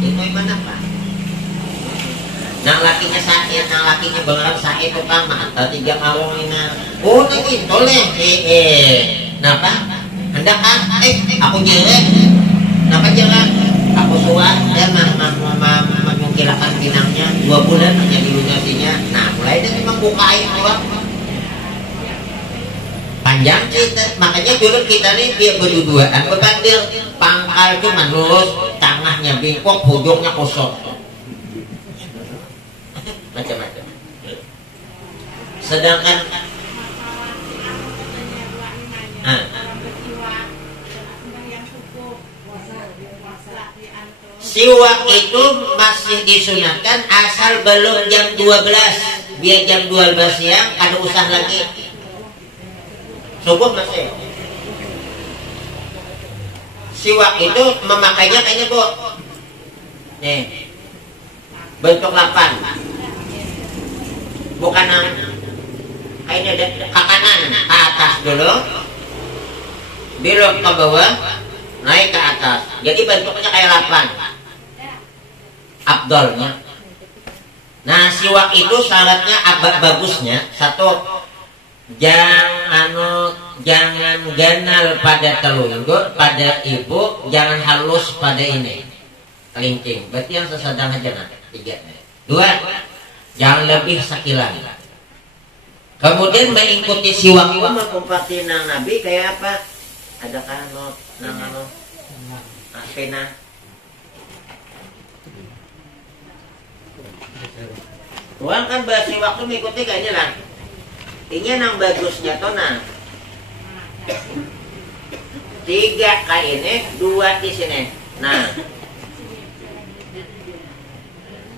Inoy mana pak? Nang lakinya sakit, nang lakinya banget sakit tuh pak. Mata 3 awong ini. Oh nanti toleh. Napa? Hendak kan? Aku jelek. Napa jelek? Aku suat dan menyungkilakan pinangnya 2 bulan hanya dilunasinya. Nah mulai dari memang bukain orang. Panjang kita, makanya dulu kita nih dia berduaan berbandir, pangkal cuma lurus, tengahnya bengkok, ujungnya kosong, macam-macam. Sedangkan siwak itu masih disunatkan asal belum jam 12. Biar jam 12 siang ada usah lagi. Subuh masih. Siwak itu memakainya kayaknya bu. Nih. Bentuk 8. Bukan kayaknya ke kanan, ke atas dulu. Belok ke bawah, naik ke atas. Jadi bentuknya kayak 8. Abdolnya. Nah, siwak itu syaratnya bagusnya satu, jangan ganal pada telunjuk, pada ibu, jangan halus pada ini kelingking. Berarti yang sesedang aja nanti 3. 2, jangan lebih sekilan. Kemudian mengikuti siwak itu mengkumpati nang Nabi kayak apa? Ada kanot, nang pena. Tuang kan bahasa siwak itu mengikuti kayaknya lah. Ini yang bagusnya tuh nah 3 kayak ini, 2 di sini. Nah,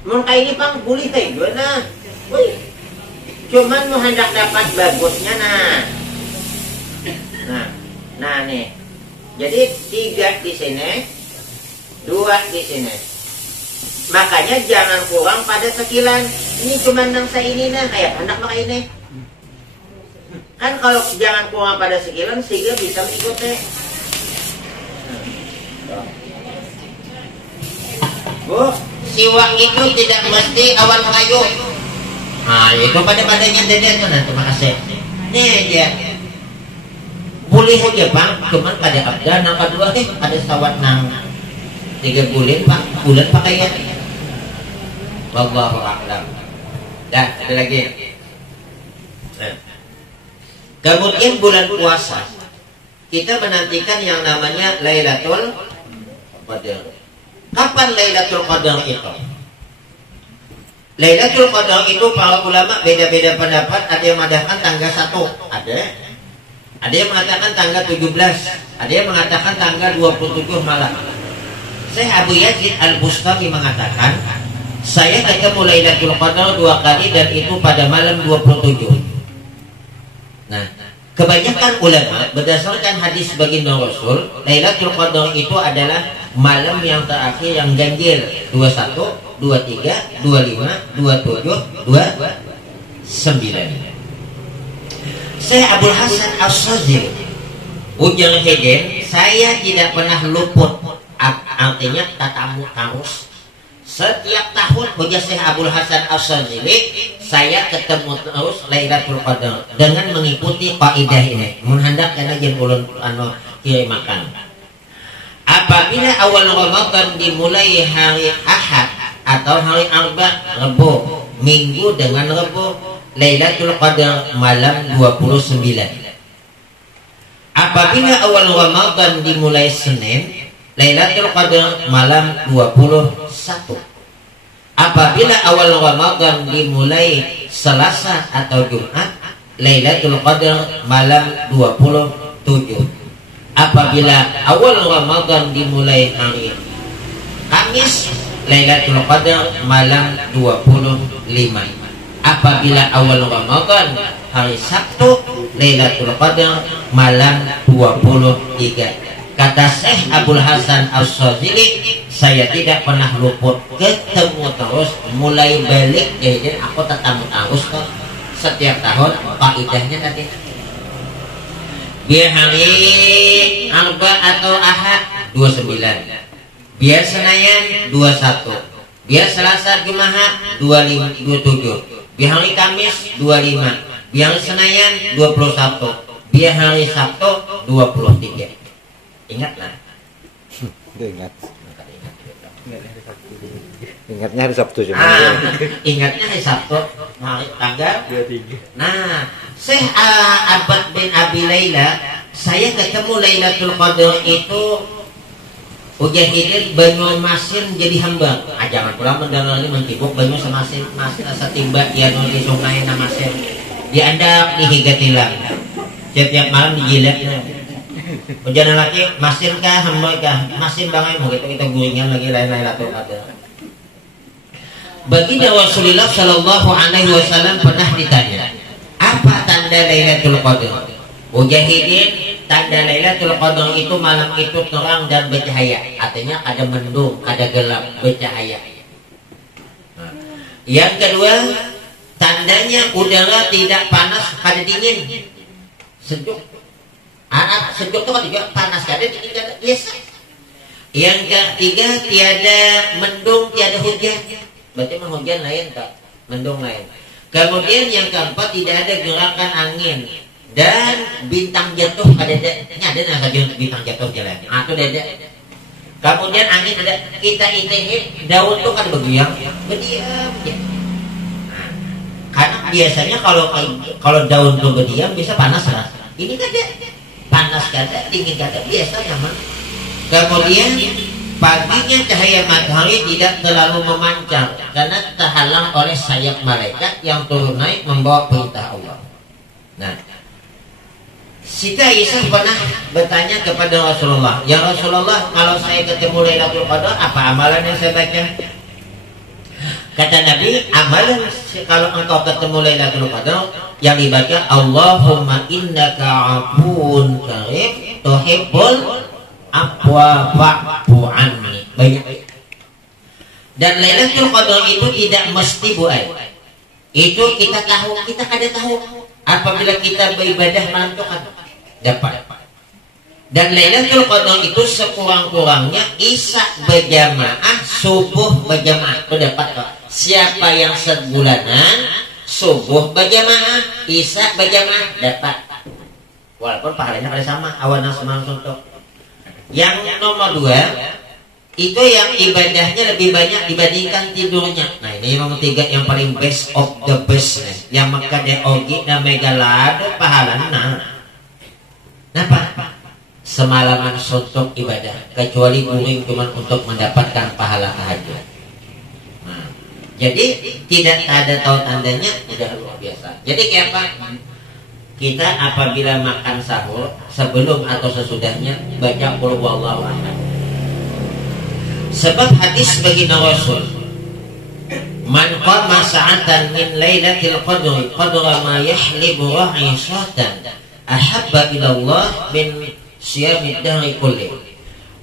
mau kayak ini pang boleh teh gue nah. Cuman mau hendak dapat bagusnya nah nih. Jadi 3 di sini, 2 di sini. Makanya jangan kurang pada sekilan. Ini cuman yang saya ini nah kayak anak maka ini. Kan kalau jangan kurang pada sekilan sehingga bisa mengikuti. Bu, siwak itu tidak mesti awan kayu. Nah, itu pada-padanya dede tuh. Nah, terima kasih. Nih aja. Boleh aja bang, cuman pada abdan yang kedua ada sawat nang 3 bulan pakaian. Wallahu a'lam. Dah, ada lagi. Nah. Kemudian bulan puasa kita menantikan yang namanya Lailatul Qadar. Kapan Lailatul Qadar itu? Lailatul Qadar itu para ulama beda-beda pendapat. Ada yang mengatakan tanggal 1, ada yang mengatakan tanggal 17, ada yang mengatakan tanggal 27 malam. Syekh Abu Yazid Al-Bustami mengatakan, saya ketemu Lailatul Qadar 2 kali dan itu pada malam 27. Nah, kebanyakan ulama berdasarkan hadis baginda Rasul, Lailatul Qadar itu adalah malam yang terakhir yang ganjil 21, 23, 25, 27, 29. Saya Abdul Hasan As-Sazili Ujang Heden, saya tidak pernah luput, artinya tatamu harus Setiap tahun punya Syekh Abdul Hasan As-Sadzili, saya ketemu terus Lailatul Qadar dengan mengikuti kaidah ini. Menghendak karena jeung ulun anu kieu makan. Apabila awal Ramadan dimulai hari Ahad atau hari Arba, Rabu, Minggu dengan Rabu, Lailatul Qadar malam 29. Apabila awal Ramadan dimulai Senin, Lailatul Qadar malam 21. Apabila awal Ramadan dimulai Selasa atau Jumat, Lailatul Qadar malam 27. Apabila awal Ramadan dimulai hari Kamis, Lailatul Qadar malam 25. Apabila awal Ramadan hari Sabtu, Lailatul Qadar malam 23. Kata Syekh Abdul Hasan As-Sadzili, saya tidak pernah luput, ketemu terus, mulai balik, jadi aku tetap terus kok setiap tahun. Kaidahnya tadi biar hari Arba atau Ahad 29, biar Senin 21, biar Selasa Jumat 27, biar hari Kamis 25, biar Senin 21, biar hari Sabtu 23. Ingatlah. Ingat. Ingatnya hari Sabtu cuma. Ingatnya hari Sabtu, hari tanggal 23. Nah, Syekh Abbad bin Abi Laila, saya ketemu Lailatul Qadar itu Ujahidin banyu masin jadi hamba. Jangan pula mendalangi mencibuk banyu semasin setimba ya di sungai namasin. Diandap dihigatilang. Setiap malam dijilatnya. Ujian laki masin kah hamba kah masin bangai mau kita guringan lagi lain-lain Lailatul Qadar. Baginda Rasulullah Shallallahu Alaihi Wasallam pernah ditanya, apa tanda Lailatul Qadar? Mujahidin, tanda Lailatul Qadar itu malam itu terang dan bercahaya. Artinya ada mendung, ada gelap, bercahaya. Yang kedua, tandanya udara tidak panas, ada dingin, sejuk. Anak sejuk itu kan juga panas, kada dingin, kada biasa. Yang ketiga, tiada mendung, tiada hujan. Berarti hujan lain tak, mendung lain. Kemudian yang keempat, tidak ada gerakan angin dan bintang jatuh ada saja bintang jatuh jalan. Atau ada. Kemudian angin ada, kita ini daun tuh kan bergoyang, berdiam. Ya. Nah, karena biasanya kalau daun tuh berdiam bisa panas lah. Ini kan ada. Panas kada, dingin kada, biasa nyaman. Kemudian paginya cahaya matahari tidak terlalu memancar karena terhalang oleh sayap malaikat yang turun naik membawa perintah Allah. Nah, Siti Aisyah pernah bertanya kepada Rasulullah, ya Rasulullah, kalau saya ketemu Lailatul Qadar, apa amalan yang saya baca? Kata Nabi, amalan kalau engkau ketemu Lailatul Qadar yang dibaca Allahumma innaka afuun karim tuhibbul afwa fa'fu anni. Banyak. Dan Lailatul Qadar itu tidak mesti buai. Itu kita tahu, kita kada tahu. Apabila kita beribadah malam itu kan dapat. Dan Lailatul Qadar itu sekurang-kurangnya Isya berjamaah, subuh berjamaah itu dapat. Siapa yang sebulanan subuh berjamaah, Isya berjamaah dapat. Walaupun pahalanya pada sama, awan semalam suntuk. Yang nomor 2 itu yang ibadahnya lebih banyak dibandingkan tidurnya. Nah ini nomor 3 yang paling best of the best nih. Yang makade ogi na megalado pahalana. Kenapa? Semalaman suntuk ibadah, kecuali guring cuma untuk mendapatkan pahala tahajud. Nah, jadi tidak ada tahu tandanya, udah luar biasa. Jadi kayak apa? Kita apabila makan sahur sebelum atau sesudahnya baca qul huwallahu ahad. Sebab hadis baginda Rasul, man qama sa'atan min lailatul qadri qadra ma yahlibu ra'i syatan ahabba ila Allah min siyamid dahri kulli.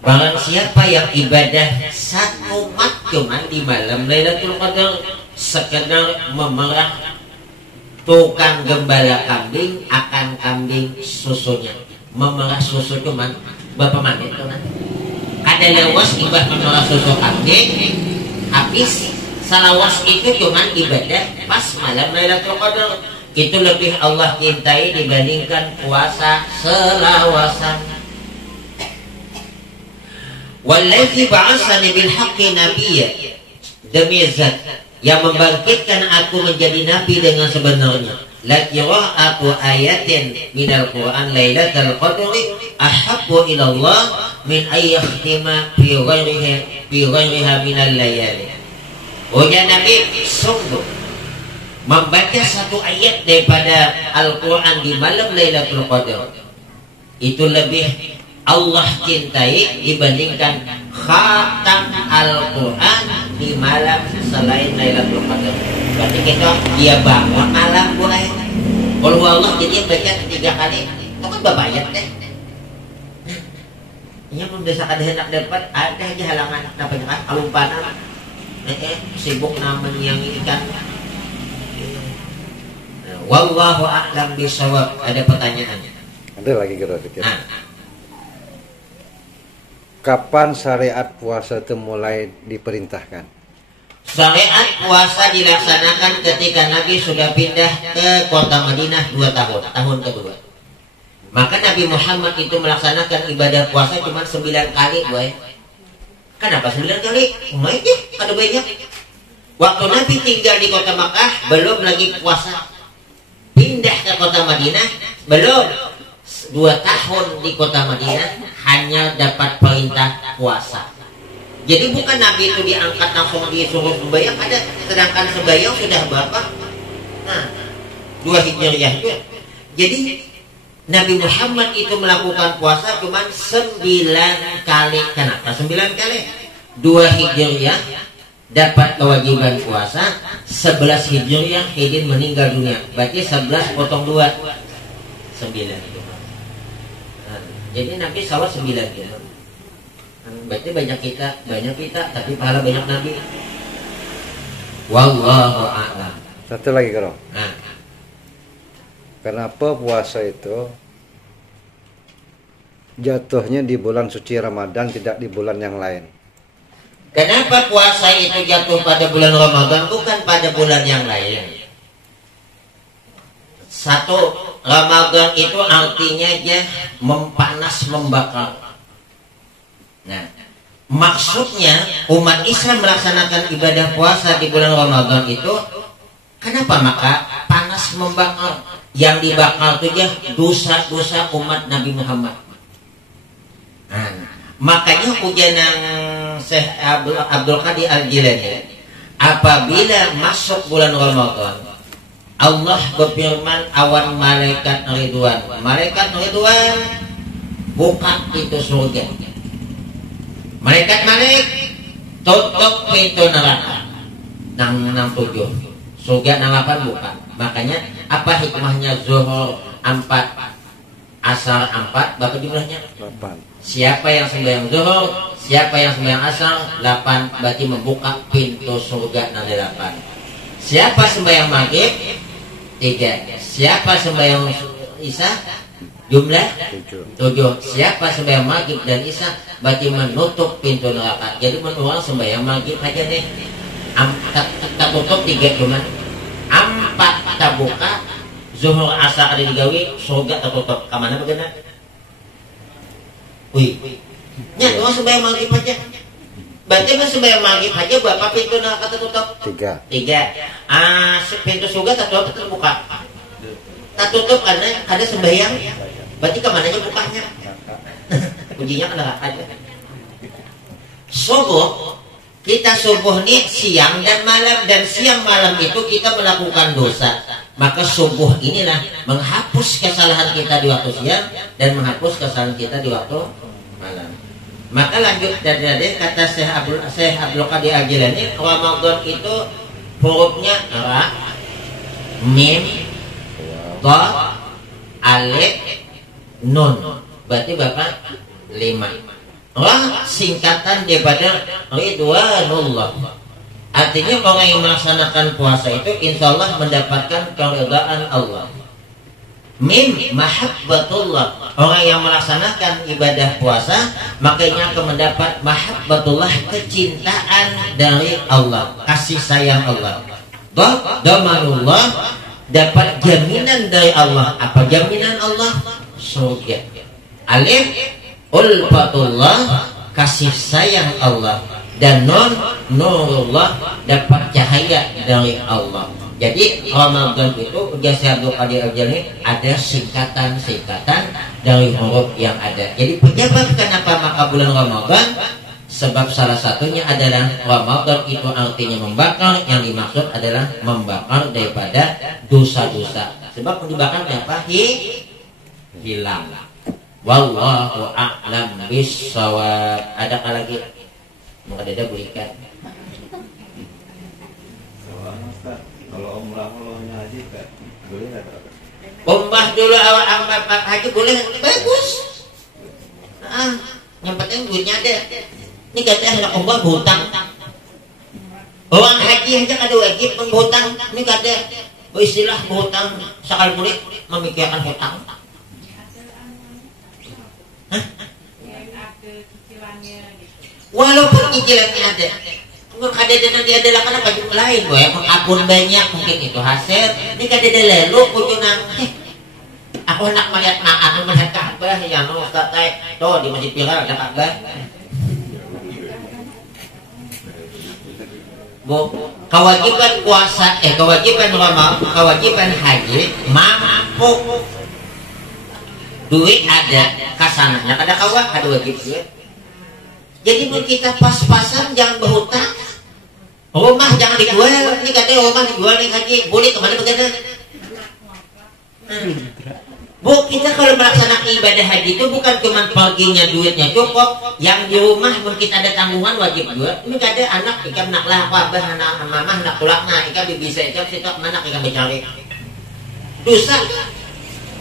Barang siapa yang ibadah satu mat cuman di malam Lailatul Qadar, sekedar memerah tukang gembala kambing akan kambing susunya, memerah susu cuman berapa menit tuh kan? Ada lewas ibah memerah susu kambing, apa Tapi salawas itu cuman ibadah pas malam Lailatul Qadar. Itu lebih Allah cintai dibandingkan puasa selawasan. Wallazi ba'asani bil haqqi nabiyya, demi zat yang membangkitkan aku menjadi nabi dengan sebenarnya. La qira'atu ayatin minal Qur'an lailatul qadri ahabbu ila Allah min ayyakhtima fi ghairiha minal layali. Oh ya Nabi, sungguh membaca satu ayat daripada Al-Quran di malam Lailatul Qadar itu lebih Allah cintai dibandingkan khatam Al-Quran di malam selain Lailatul Qadar. Berarti kita dia bangun malam mulai kalau Allah jadi baca 3 kali itu kan babayat deh. Ini mendesak ada hendak dapat ada aja halangan dapat kan alumpanan sibuk namen yang ini kan. Wallahu a'lam bishawab. Ada pertanyaannya? Ada lagi kira-kira. Kapan syariat puasa itu mulai diperintahkan? Syariat puasa dilaksanakan ketika Nabi sudah pindah ke kota Madinah 2 tahun, tahun kedua. Maka Nabi Muhammad itu melaksanakan ibadah puasa cuma 9 kali, boy. Kenapa 9 kali? Ada banyak. Waktu Nabi tinggal di kota Makkah belum lagi puasa. Pindah ke kota Madinah belum 2 tahun di kota Madinah hanya dapat perintah puasa. Jadi bukan Nabi itu diangkat langsung disuruh sembahyang ada, sedangkan sembahyang sudah berapa? Nah, 2 Hijriah itu. Jadi Nabi Muhammad itu melakukan puasa cuma 9 kali. Kenapa 9 kali? 2 Hijriah dapat kewajiban puasa, 11 Hijriah Hidin meninggal dunia. Berarti 11 potong 2 9 itu. Nah, jadi Nabi SAW 9 gitu. Berarti banyak kita tapi pahala banyak Nabi. Wallahu a'lam. Satu lagi Karo. Nah, kenapa puasa itu jatuhnya di bulan suci Ramadan tidak di bulan yang lain? kenapa puasa itu jatuh pada bulan Ramadan bukan pada bulan yang lain? Satu, Ramadan itu artinya aja mempanas, membakar. Nah, maksudnya umat Islam melaksanakan ibadah puasa di bulan Ramadan itu kenapa? Maka panas membakar. Yang dibakar itu aja dosa-dosa umat Nabi Muhammad. Nah, makanya hujanan Syekh Abdul Qadir Al-Jilani, apabila masuk bulan Ramadan Allah berfirman awan malaikat Ridwan, malaikat Ridwan buka pintu surga, malaikat tutup pintu neraka. Nang 7 surga nang 8 buka. Makanya apa hikmahnya zuhur 4 asar 4 berapa jumlahnya? 8. Siapa yang sembahyang zuhur, siapa yang sembahyang asar 8, berarti membuka pintu surga nanti 8. Siapa sembahyang maghrib 3. Siapa sembahyang isya jumlah 7. Siapa sembahyang maghrib dan isya berarti menutup pintu neraka. Jadi menurut sembahyang maghrib aja deh tak tutup 3 cuma 4 tak buka, zuhur asar ada digawi, surga tertutup. Kemana begini? Wih, nya cuma sembahyang maghrib aja. Berarti kan sembahyang maghrib aja berapa pintu neraka tertutup? 3. Pintu surga tertutup terbuka. Tertutup karena ada sembahyang. Berarti kemananya bukanya? Kuncinya ke neraka aja. Subuh, kita subuh nih siang dan malam, dan siang malam itu kita melakukan dosa. Maka subuh inilah menghapus kesalahan kita di waktu siang dan menghapus kesalahan kita di waktu malam. Maka lanjut dari kata Syekh Abdul Qadir Al-Jilani, Ramadan itu hurufnya ra, mim, ta, alif, nun. Berarti Bapak 5. Ra singkatan daripada Ridwanullah. Artinya orang yang melaksanakan puasa itu insya Allah mendapatkan keridhaan Allah. min mahabbatullah. Orang yang melaksanakan ibadah puasa makanya akan mendapat mahabbatullah, kecintaan dari Allah, kasih sayang Allah. Dhamanullah, dapat jaminan dari Allah. Apa jaminan Allah? Surga. Alif, ulfatullah, kasih sayang Allah. Dan nurullah, dapat cahaya dari Allah. Jadi Ramadan itu Syekh Abdul Qadir Al-Jilani ada singkatan-singkatan dari huruf yang ada. Jadi penyebab kenapa maka bulan Ramadan, sebab salah satunya adalah Ramadan itu artinya membakar. Yang dimaksud adalah membakar daripada dosa-dosa. Sebab dibakar apa? Hilang. Wallahu a'lam bissawab. Adakah lagi? Mau ada berikan. Kalau umrah haji boleh nggak? Umrah dulu awal haji boleh, bagus. Yang penting duitnya ada. Ini katanya hendak umrah berhutang. Orang haji aja ada wajib berhutang. Ini katanya istilah berhutang sakal kulit memikirkan hutang. Walaupun cicilannya ada, kadang nanti adalah karena baju lain, boy, akun banyak mungkin itu hasil. Ini kadang lalu kunjungan. Aku nak melihat aku melihat Ka'bah yang kata tuh di masjid Viral ada Ka'bah. Bu, kewajiban puasa, kewajiban Ramadan, kewajiban haji, mampu. Duit ada, kasananya ada kawah, ada wajib duit. Jadi buat kita pas-pasan, jangan berhutang. Rumah jangan dijual. Ini katanya rumah dijual nih haji. Boleh kemana begitu? Bu, kita kalau melaksanakan ibadah haji itu bukan cuma perginya duitnya cukup. Yang di rumah pun kita ada tanggungan wajib juga. Ini katanya anak ikan nak lah, wabah anak mamah nak tulaknya. Ikan bisa ikan situ mana ikan mencari. Dosa.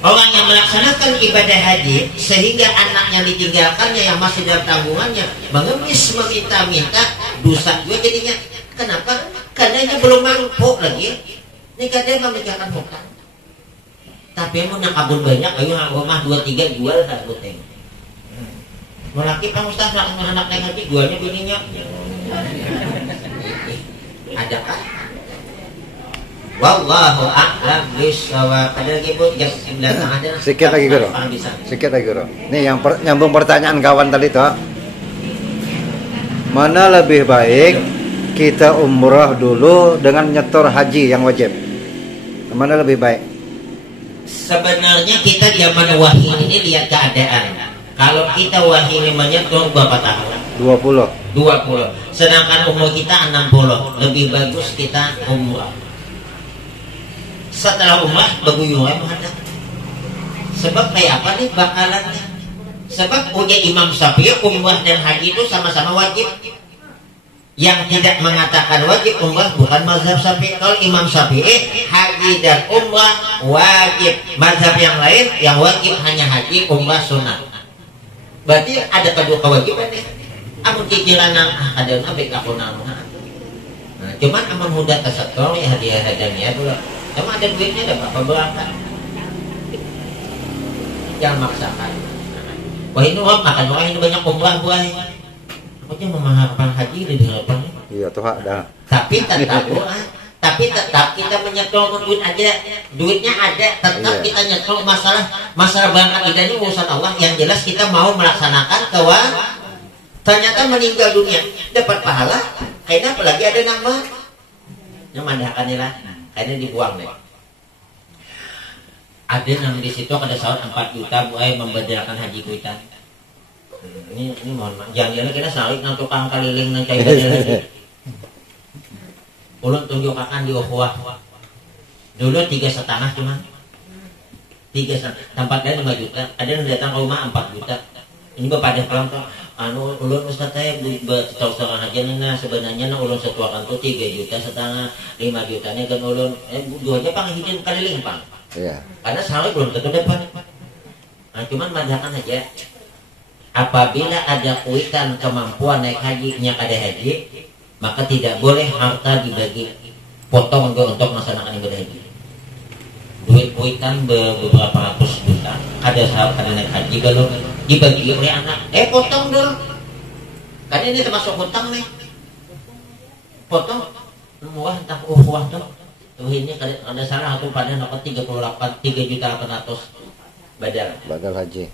Orang yang melaksanakan ibadah haji sehingga anaknya ditinggalkannya yang masih dalam tanggungannya mengemis meminta-minta, dosa juga jadinya. Kenapa? Karena dia belum mampu lagi. Ini katanya memikirkan hutang. Tapi mau nakabun banyak, ayo rumah 2-3 jual tak buteng. Melaki Pak Ustaz anak yang haji jualnya bininya. Adakah? Wallahu a'lam bishawab. Ada lagi Bu? Sikit lagi Guru. Sikit lagi Guru. Nih yang nyambung pertanyaan kawan tadi toh. Mana lebih baik kita umrah dulu dengan nyetor haji yang wajib? Mana lebih baik? Sebenarnya kita zaman wahyu ini lihat keadaan. Kalau kita wahyu ini menyetor berapa tahun? 20. Sedangkan umur kita 60. Lebih bagus kita umrah. Setelah umrah beguyuran menghadap. Sebab kayak apa nih bakalannya? Sebab punya Imam Syafi'i umrah dan haji itu sama-sama wajib. Yang tidak mengatakan wajib umrah bukan mazhab Syafi'i. Kalau Imam Syafi'i haji dan umrah wajib. Mazhab yang lain yang wajib hanya haji, umrah sunnah. Berarti ada kedua kewajiban nih. Amun cicilan ada nabi aku nama. Nah, cuman amun mudah tasatur ya hadiah-hadiahnya dulu. Emang ada duitnya ada berapa berangkat? Jangan maksakan. Wah ini makan orang ini banyak umrah buah. Aku cuma memaharapkan haji di hadapan. Iya tuh ada. Tapi tetap kita menyetor duit aja. Duitnya ada, tetap kita nyetor masalah berangkat kita ini urusan Allah. Yang jelas kita mau melaksanakan ternyata meninggal dunia dapat pahala. Kayaknya apalagi ada nambah. Yang mandahkan lah. Kayaknya dibuang deh. Ada yang di situ ada sahut 4 juta buai membederakan haji kita. Ini mohon maaf. Jangan kita salik nang tukang keliling nang cai badal haji. Ulun tunjukkan di ukhuwah. Dulu 3,5 cuma. 3,5. Tempat lain 5 juta. Ada yang datang ke rumah 4 juta. Ini bapak ada pelang tuh. Ulun Ustaz saya bercerita aja nih sebenarnya ulun setuakan tuh 3,5 juta 5 jutanya kan ulun duanya pang hijin keliling pang. Iya. Karena sehari belum tentu dapat. Nah cuman madhakan aja. Apabila ada kuitan kemampuan naik hajinya ada haji, maka tidak boleh harta dibagi potong untuk melaksanakan ibadah haji. duit kuitan beberapa ratus juta. Ada sahabat ada naik haji kalau dibagi oleh anak, potong dulu. Kan ini termasuk hutang nih. Potong murah entah uhuah tuh. Tuh ini ada salah satu pada dapat 3.800.000 badal haji.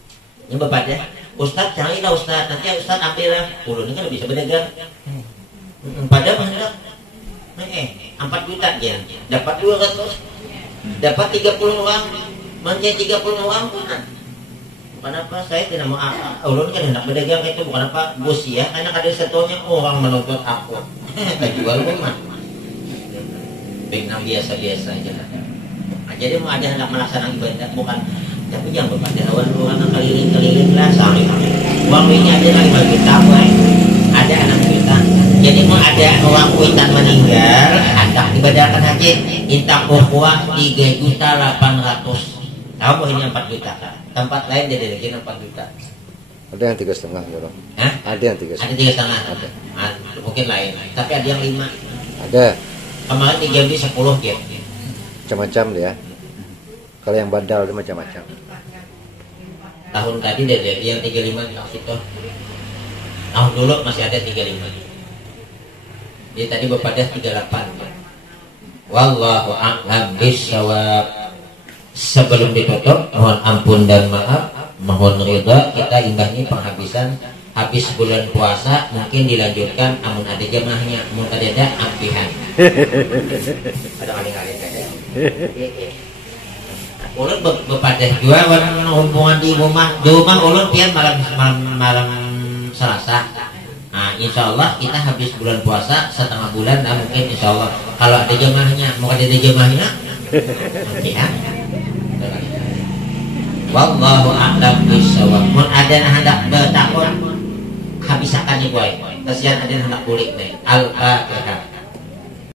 Ini bapak ya, Ustadz cari lah Ustadz, nanti Ustadz ambil lah. Ulun ini kan bisa berdagang. Pada mana? 4 juta ya, dapat 200, dapat 30 orang, menjadi 30 orang kan? Bukan apa, saya tidak mau ulun kan hendak berdagang itu bukan apa bos ya, karena ada satunya orang menuntut aku. Tak jual rumah. Benang biasa-biasa aja. Nah, jadi mau ada hendak melaksanakan ibadah bukan, tapi jangan berpada orang keliling-keliling lah sampai uang ini ada 5 juta, ada 6 juta. Jadi mau ada orang kuitan meninggal, hendak ibadahkan haji, intak ukhuwah 3.800.000. Tahu ini 4 juta kan? Tempat lain dia lagi 4 juta. Ada yang 3,5 ya, Bro. Hah? Ada yang 3,5. Ada 3,5. Ada. Mungkin lain. Tapi ada yang 5. Ada. Kemarin 3 10 ya. Macam-macam dia. Kalau yang badal dia macam-macam. Tahun tadi dia yang 35 di situ. Tahun dulu masih ada 35. Jadi tadi bapak dia 38. Wallahu a'lam bishawab. Sebelum ditutup, mohon ampun dan maaf, mohon ridha, kita imbangi penghabisan habis bulan puasa, mungkin dilanjutkan amun ada jamaahnya, amun ada ampihan. Ada kali-kali saja. Ulun bepadah juga hubungan di rumah ulun pian malam Selasa. Nah, insya Allah kita habis bulan puasa setengah bulan, nah mungkin insya Allah kalau ada jamaahnya, mau ada jamaahnya, ampihan. Wallahu a'lam bishawab. Mun ada hendak bertakun habisakan ni boy. Kasihan ada hendak kulik ni. Al-Fatihah.